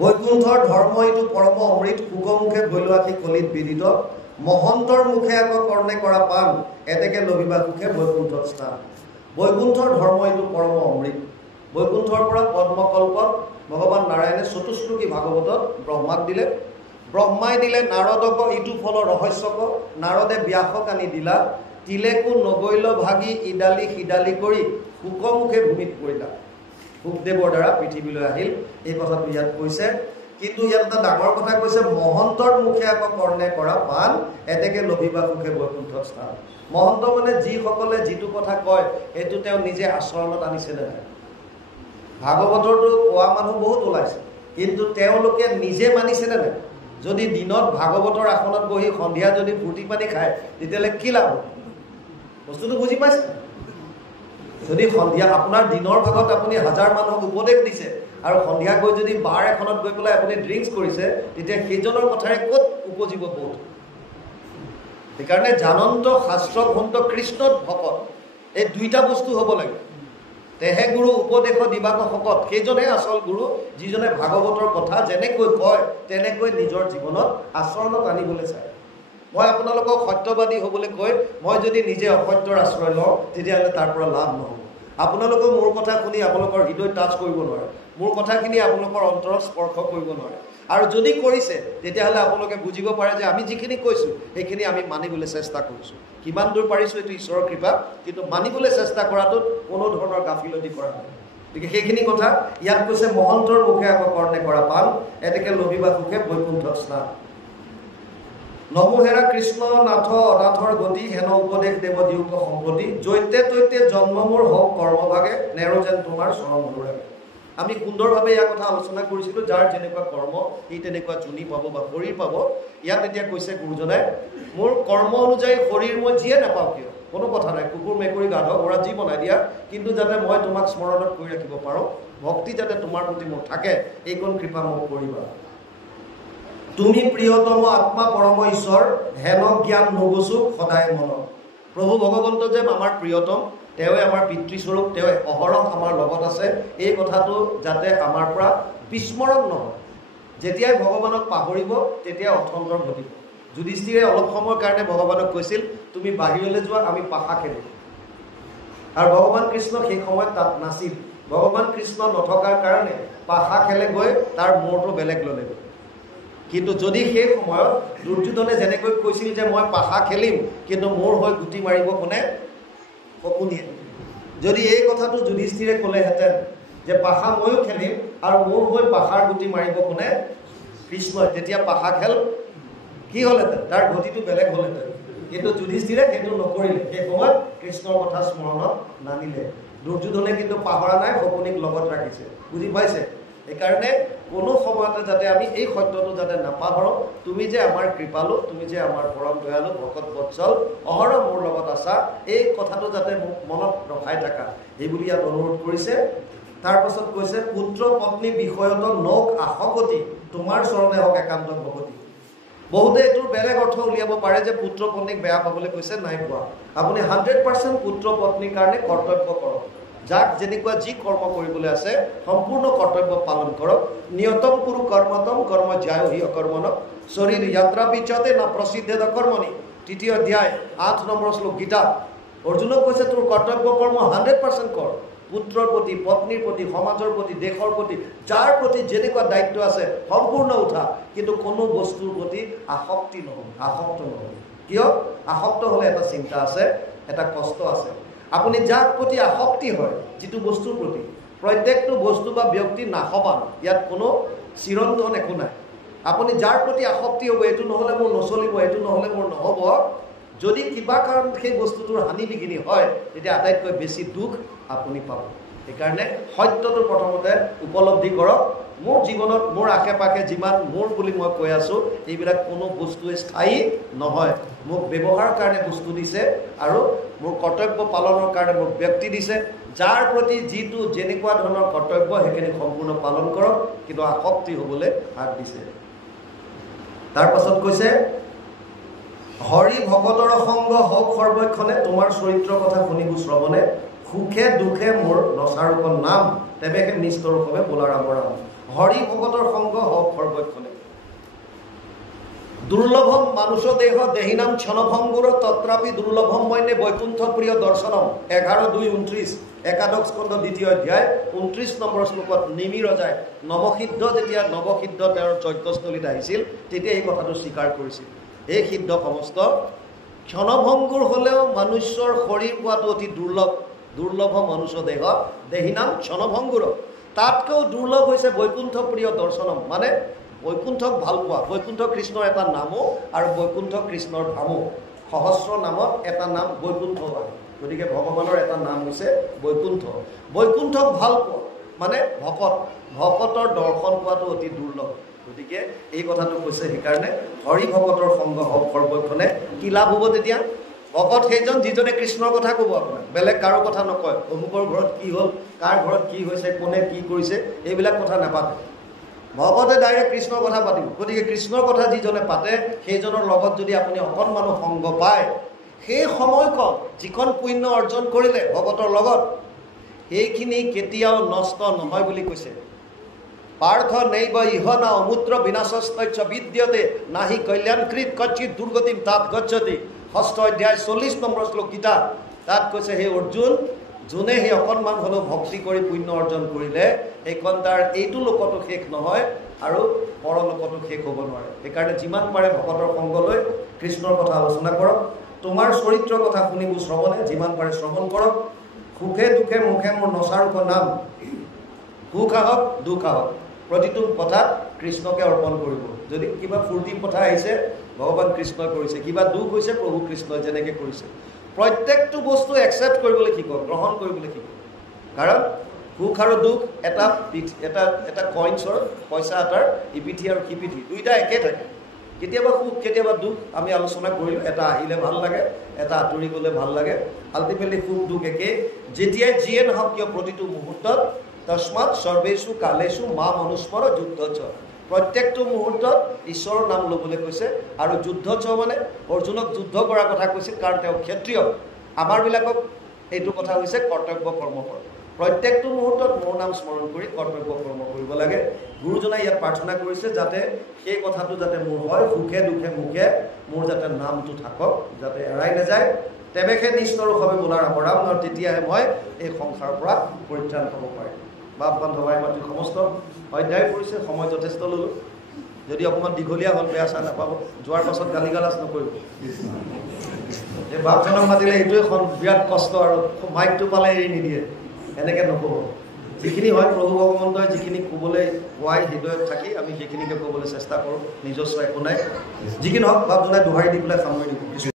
বৈকুণ্ঠৰ ধৰ্ম এইটো পৰম অমৃত সুগমুখে গৈলোৱাকি কলিত বিদিত মহন্তৰ মুখে আকৌ কৰ্ণে কৰা পাণ এতেকে লভিবা সুখে বৈকুণ্ঠত স্থান। বৈকুণ্ঠৰ ধৰ্ম এইটো পৰম অমৃত। বৈকুণ্ঠৰ পৰা পদ্মকল্পত ভগৱান নাৰায়ণে চতুশ্লোকী ভাগৱতত ব্ৰহ্মাক দিলে। ব্ৰহ্মাই দিলে নাৰদক ইটো ফলৰ ৰহস্যক, নাৰদে ব্যাসক আনি দিলা। তিলেকো নগৈল ভাগি ইডালি সিডালি কৰি শুকমুখে ভূমিত পৰিলা। শুকদেৱৰ দ্বাৰা পৃথিৱীলৈ আহিল, এই কথাটো ইয়াত কৈছে। কিন্তু ইয়াত এটা ডাঙৰ কথা কৈছে, মহন্তৰ মুখে আকৌ কৰ্ণে কৰা পাণ এতেকে লভিবা সুখে বৈকুণ্ঠত স্থান। মহন্ত মানে যিসকলে যিটো কথা কয় সেইটো তেওঁ নিজে আচৰণত আনিছে নে নাই। ভাগৱতৰটো কোৱা মানুহ বহুত ওলাইছে, কিন্তু তেওঁলোকে নিজে মানিছে নে নাই। যদি দিনত ভাগৱতৰ আসনত বহি সন্ধিয়া যদি ফূৰ্তি পানী খায় তেতিয়াহ'লে কি লাভ? বস্তুটো বুজি পাইছে? যদি সন্ধিয়া আপোনাৰ দিনৰ ভাগত আপুনি 1000 মানুহক উপদেশ দিছে আৰু সন্ধিয়া গৈ যদি বাৰ এখনত গৈ পেলাই আপুনি ড্ৰিংকছ কৰিছে, তেতিয়া সেইজনৰ কথাৰে ক'ত উপজিব বহুত? সেইকাৰণে জানন্ত শাস্ত্ৰ গ্ৰন্থ কৃষ্ণত ভকত, এই দুইটা বস্তু হ'ব লাগে। তেহে গুৰু উপদেশ দিবাক শকত, সেইজনেই আচল গুৰু, যিজনে ভাগৱতৰ কথা যেনেকৈ কয় তেনেকৈ নিজৰ জীৱনত আচৰণত আনিবলৈ চায়। মই আপোনালোকক সত্যবাদী হ'বলৈ কৈ মই যদি নিজে অসত্যৰ আশ্ৰয় লওঁ তেতিয়াহ'লে তাৰ পৰা লাভ নহ'ব। আপোনালোকে মোৰ কথা শুনি আপোনালোকৰ হৃদয় টাচ কৰিব নোৱাৰে, মোৰ কথাখিনি আপোনালোকৰ অন্তৰত স্পৰ্শ কৰিব নোৱাৰে। আৰু যদি কৰিছে তেতিয়াহ'লে আপোনালোকে বুজিব পাৰে যে আমি যিখিনি কৈছোঁ সেইখিনি আমি মানিবলৈ চেষ্টা কৰিছোঁ। কিমান দূৰ পাৰিছোঁ এইটো ঈশ্বৰৰ কৃপা, কিন্তু মানিবলৈ চেষ্টা কৰাটোত কোনো ধৰণৰ গাফিলতি কৰা নাই। গতিকে সেইখিনি কথা ইয়াত কৈছে, মহন্তৰ মুখে আকৌ কৰ্ণে কৰা পাণ এতেকে লভিবা সুখে বৈকুণ্ঠত স্নান। নমোহেৰা কৃষ্ণ নাথ অনাথৰ গতি, হেন উপদেশ দেৱ দিওক সম্পত্তি। জৈতে তৈতে জন্ম মোৰ হওক কৰ্মভাগে, নেৰো যেন তোমাৰ চৰণ অনুৰাগে। আমি সুন্দৰভাৱে ইয়াৰ কথা আলোচনা কৰিছিলোঁ। যাৰ যেনেকুৱা কৰ্ম সি তেনেকুৱা জুনি পাব বা শৰীৰ পাব। ইয়াত এতিয়া কৈছে গুৰুজনাই, মোৰ কৰ্ম অনুযায়ী শৰীৰ মই যিয়ে নাপাওঁ কিয় কোনো কথা নাই, কুকুৰ মেকুৰী গাধ ঘোঁৰা যি বনাই দিয়া, কিন্তু যাতে মই তোমাক স্মৰণত কৰি ৰাখিব পাৰোঁ, ভক্তি যাতে তোমাৰ প্ৰতি মোৰ থাকে, এইকণ কৃপা মোক কৰিবা। তুমি প্ৰিয়তম আত্মা পৰম ঈশ্বৰ, হেন জ্ঞান নুগুচুক সদায় মনত। প্ৰভু ভগৱন্ত যে আমাৰ প্ৰিয়তম, তেওঁৱে আমাৰ পিতৃস্বৰূপ, তেওঁ অহৰহ আমাৰ লগত আছে, এই কথাটো যাতে আমাৰ পৰা বিস্মৰণ নহয়। যেতিয়াই ভগৱানক পাহৰিব তেতিয়া অথন্তৰ ঘটিব। যুধিষ্ঠিৰে অলপ সময়ৰ কাৰণে ভগৱানক কৈছিল, তুমি বাহিৰলৈ যোৱা, আমি পাশা খেলিম। আৰু ভগৱান কৃষ্ণ সেই সময়ত তাত নাছিল। ভগৱান কৃষ্ণ নথকাৰ কাৰণে পাশা খেলে গৈ তাৰ মূৰটো বেলেগ ল'লে। কিন্তু যদি সেই সময়ত দুৰ্যোধনে যেনেকৈ কৈছিল যে মই পাশা খেলিম, কিন্তু মোৰ হৈ গুটি মাৰিব কোনে? শকুনিয়ে। যদি এই কথাটো যুধিষ্ঠিৰে ক'লেহেঁতেন যে পাশা ময়ো খেলিম আৰু মোৰ হৈ পাশাৰ গুটি মাৰিব কোনে? কৃষ্ণই, তেতিয়া পাশা খেল কি হ'লহেঁতেন? তাৰ গতিটো বেলেগ হ'লহেঁতেন। কিন্তু যুধিষ্ঠিৰে সেইটো নকৰিলে, সেই সময়ত কৃষ্ণৰ কথা স্মৰণত নানিলে। দুৰ্যোধনে কিন্তু পাহৰা নাই, শকুনিক লগত ৰাখিছে। বুজি পাইছে? সেইকাৰণে কোনো সময়তে যাতে আমি এই সত্যটো যাতে নাপাহৰোঁ, তুমি যে আমাৰ কৃপালু, তুমি যে আমাৰ পৰম দয়ালু ভকত বৎসল, অহৰহ মোৰ লগত আছা, এই কথাটো যাতে মোক মনত ৰখাই থাকা, এইবুলি ইয়াত অনুৰোধ কৰিছে। তাৰ পাছত কৈছে, পুত্ৰ পত্নী বিষয়ত নখ আশকতি, তোমাৰ চৰণে হওক একান্ত ভকতি। বহুতে এইটোৰ বেলেগ অৰ্থ উলিয়াব পাৰে যে পুত্ৰ পত্নীক বেয়া পাবলৈ কৈছে, নাই পোৱা। আপুনি 100% পুত্ৰ পত্নীৰ কাৰণে কৰ্তব্য কৰক। যাক যেনেকুৱা যি কৰ্ম কৰিবলৈ আছে সম্পূৰ্ণ কৰ্তব্য পালন কৰক। নিয়তম কুৰু কৰ্মতম কৰ্ম জ্যায় হি অকৰ্মণ, শৰীৰ যাত্ৰা পিছতে না প্ৰসিদ্ধেদ কৰ্মণি। 3য় অধ্যায় 8 নম্বৰ শ্লোক গীতা। অৰ্জুনক কৈছে, তোৰ কৰ্তব্য কৰ্ম 100% কৰ। পুত্ৰৰ প্ৰতি, পত্নীৰ প্ৰতি, সমাজৰ প্ৰতি, দেশৰ প্ৰতি, যাৰ প্ৰতি যেনেকুৱা দায়িত্ব আছে সম্পূৰ্ণ উঠা, কিন্তু কোনো বস্তুৰ প্ৰতি আসক্তি নহয়, আসক্ত নহয়। কিয়? আসক্ত হ'লে এটা চিন্তা আছে, এটা কষ্ট আছে। আপুনি যাৰ প্ৰতি আসক্তি হয়, যিটো বস্তুৰ প্ৰতি, প্ৰত্যেকটো বস্তু বা ব্যক্তি নাশবান, ইয়াত কোনো চিৰন্তন একো নাই। আপুনি যাৰ প্ৰতি আসক্তি হ'ব, এইটো নহ'লে মোৰ নচলিব, এইটো নহ'লে মোৰ নহ'ব, যদি কিবা কাৰণত সেই বস্তুটোৰ হানি বিঘিনি হয়, তেতিয়া আটাইতকৈ বেছি দুখ আপুনি পাব। সেইকাৰণে সত্যটো প্ৰথমতে উপলব্ধি কৰক। মোৰ জীৱনত মোৰ আশে পাশে যিমান মোৰ বুলি মই কৈ আছোঁ, এইবিলাক কোনো বস্তুৱে স্থায়ী নহয়। মোক ব্যৱহাৰৰ কাৰণে বস্তু দিছে আৰু মোৰ কৰ্তব্য পালনৰ কাৰণে মোক ব্যক্তি দিছে। যাৰ প্ৰতি যিটো যেনেকুৱা ধৰণৰ কৰ্তব্য সেইখিনি সম্পূৰ্ণ পালন কৰক, কিন্তু আসক্তি হ'বলৈ হাত দিছে। তাৰ পাছত কৈছে, হৰি ভকতৰ সংগ হওক সৰ্বক্ষণে, তোমাৰ চৰিত্ৰৰ কথা শুনিব শ্ৰৱণে। সুখে দুখে মোৰ নচাৰূপ নাম, তেৱেহে নিস্তৰূপে বোলা ৰাম ৰাম। হৰি ভকতৰ সংগ হওক সৰ্বক্ষণে। দুৰ্লভম মানুষ দেহ দেহিনাম ক্ষণভঙ্গুৰ তত্ৰাপি দুৰ্লভম মইনে বৈকুণ্ঠ প্ৰিয় দৰ্শনম 11:2-29 একাদশ স্কন্ধ 2য় অধ্যায় 29 নম্বৰ শ্লোকত নিমি ৰজাই নৱসিদ্ধ যেতিয়া নৱসিদ্ধ তেওঁৰ যজ্ঞস্থলীত আহিছিল তেতিয়া এই কথাটো স্বীকাৰ কৰিছিল। এই সিদ্ধ সমস্ত ক্ষণভঙ্গুৰ হলেও মনুষ্যৰ শৰীৰ পোৱাটো অতি দুৰ্লভ মনুষ্য দেহ দেহিনাম ক্ষণভঙ্গুৰ তাতকৈও দুৰ্লভ হৈছে বৈকুণ্ঠ প্ৰিয় দৰ্শনম মানে বৈকুণ্ঠক ভাল পোৱা। বৈকুণ্ঠ কৃষ্ণৰ এটা নামো আৰু বৈকুণ্ঠ কৃষ্ণৰ ধামো সহস্ৰ নামত এটা নাম বৈকুণ্ঠ হয়। গতিকে ভগৱানৰ এটা নাম হৈছে বৈকুণ্ঠ। বৈকুণ্ঠক ভাল পোৱা মানে ভকতৰ দৰ্শন পোৱাটো অতি দুৰ্লভ। গতিকে এই কথাটো কৈছে সেইকাৰণে হৰি ভকতৰ সংগ হওক সৰ্বক্ষণে কি লাভ হ'ব তেতিয়া? ভকত সেইজন যিজনে কৃষ্ণৰ কথা ক'ব আপোনাক, বেলেগ কাৰো কথা নকয়। অমুকৰ ঘৰত কি হ'ল, কাৰ ঘৰত কি হৈছে, কোনে কি কৰিছে, এইবিলাক কথা নাপাতে। ভকতে ডাইৰেক্ট কৃষ্ণৰ কথা পাতিব। গতিকে কৃষ্ণৰ কথা যিজনে পাতে সেইজনৰ লগত যদি আপুনি অকণমানো সংগ পায়, সেই সময়কণ যিখন পুণ্য অৰ্জন কৰিলে ভকতৰ লগত সেইখিনি কেতিয়াও নষ্ট নহয় বুলি কৈছে। পাৰ্থ নৈব ইহ না অমূত্ৰ বিনাশস্তস্য বিদ্যতে নাহি কল্যাণকৃত কচ্চিৎ দুৰ্গতিম তাত গচ্ছতি 6ষ্ঠ অধ্যায় 40 নম্বৰ শ্লোক গীতা। তাত কৈছে হে অৰ্জুন, যোনে সেই অকণমান হ'লেও ভক্তি কৰি পুণ্য অৰ্জন কৰিলে সেইখন তাৰ এইটো লোকতো শেষ নহয় আৰু পৰলোকতো শেষ হ'ব নোৱাৰে। সেইকাৰণে যিমান পাৰে ভকতৰ সংগ লৈ কৃষ্ণৰ কথা আলোচনা কৰক। তোমাৰ চৰিত্ৰৰ কথা শুনিব শ্ৰৱণে যিমান পাৰে শ্ৰৱণ কৰক। সুখে দুখে মুখে মোৰ নচাৰুক নাম, সুখ আহক দুখ আহক প্ৰতিটো কথা কৃষ্ণকে অৰ্পণ কৰিব। যদি কিবা ফূৰ্তি কথা আহিছে ভগৱান কৃষ্ণই কৰিছে, কিবা দুখ হৈছে প্ৰভু কৃষ্ণই যেনেকৈ কৰিছে। প্ৰত্যেকটো বস্তু একচেপ্ট কৰিবলৈ শিকক, গ্ৰহণ কৰিবলৈ শিকক। কাৰণ সুখ আৰু দুখ এটা কইন্সৰ পইচা এটাৰ ইপিঠি আৰু সিপিঠি দুইটা একে থাকে। কেতিয়াবা সুখ কেতিয়াবা দুখ আমি আলোচনা কৰিলোঁ। এটা আহিলে ভাল লাগে, এটা আঁতৰি গ'লে ভাল লাগে। আল্টিমেটলি সুখ দুখ একেই। যেতিয়াই যিয়ে নহওক কিয় প্ৰতিটো মুহূৰ্তত তস্মাৎ সৰ্বেষু কালেষু মা মনুস্মৰ যুদ্ধ। প্ৰত্যেকটো মুহূৰ্তত ঈশ্বৰৰ নাম ল'বলৈ কৈছে। আৰু যুদ্ধ মানে অৰ্জুনক যুদ্ধ কৰাৰ কথা কৈছিল, কাৰণ তেওঁ ক্ষত্ৰিয়। আমাৰবিলাকক এইটো কথা হৈছে কৰ্তব্য কৰ্ম কৰা। প্ৰত্যেকটো মুহূৰ্তত মোৰ নাম স্মৰণ কৰি কৰ্তব্য কৰ্ম কৰিব লাগে। গুৰুজনাই ইয়াত প্ৰাৰ্থনা কৰিছে যাতে সেই কথাটো যাতে মোৰ হয়, সুখে দুখে মুখে মোৰ যাতে নামটো থাকক, যাতে এৰাই নাযায়। তেৱেহে নিষ্ঠৰো হবে বোলাৰ অপৰাম, আৰু তেতিয়াহে মই এই সংসাৰৰ পৰা পৰিত্ৰাণ হ'ব পাৰিম। বাপ বান্ধৱাই মাতৃ সমস্ত অধ্যায় পৰিছে, সময় যথেষ্ট ল'লোঁ। যদি অকণমান দীঘলীয়া হ'ল বেয়া চা নাপাব, যোৱাৰ পাছত গালি গালাজ নকৰিব। এই বাপজনক মাতিলে এইটোৱে বিৰাট কষ্ট, আৰু মাইকটো পালে এৰি নিদিয়ে, এনেকৈ নক'ব। যিখিনি হয় প্ৰভু ভগৱন্তই যিখিনি ক'বলৈ কোৱাই হৃদয়ত থাকি আমি সেইখিনিকে ক'বলৈ চেষ্টা কৰোঁ। নিজস্ব একো নাই। যিখিনি হওক বাপজনাই দোহাৰি দি পেলাই সামৰি দিব।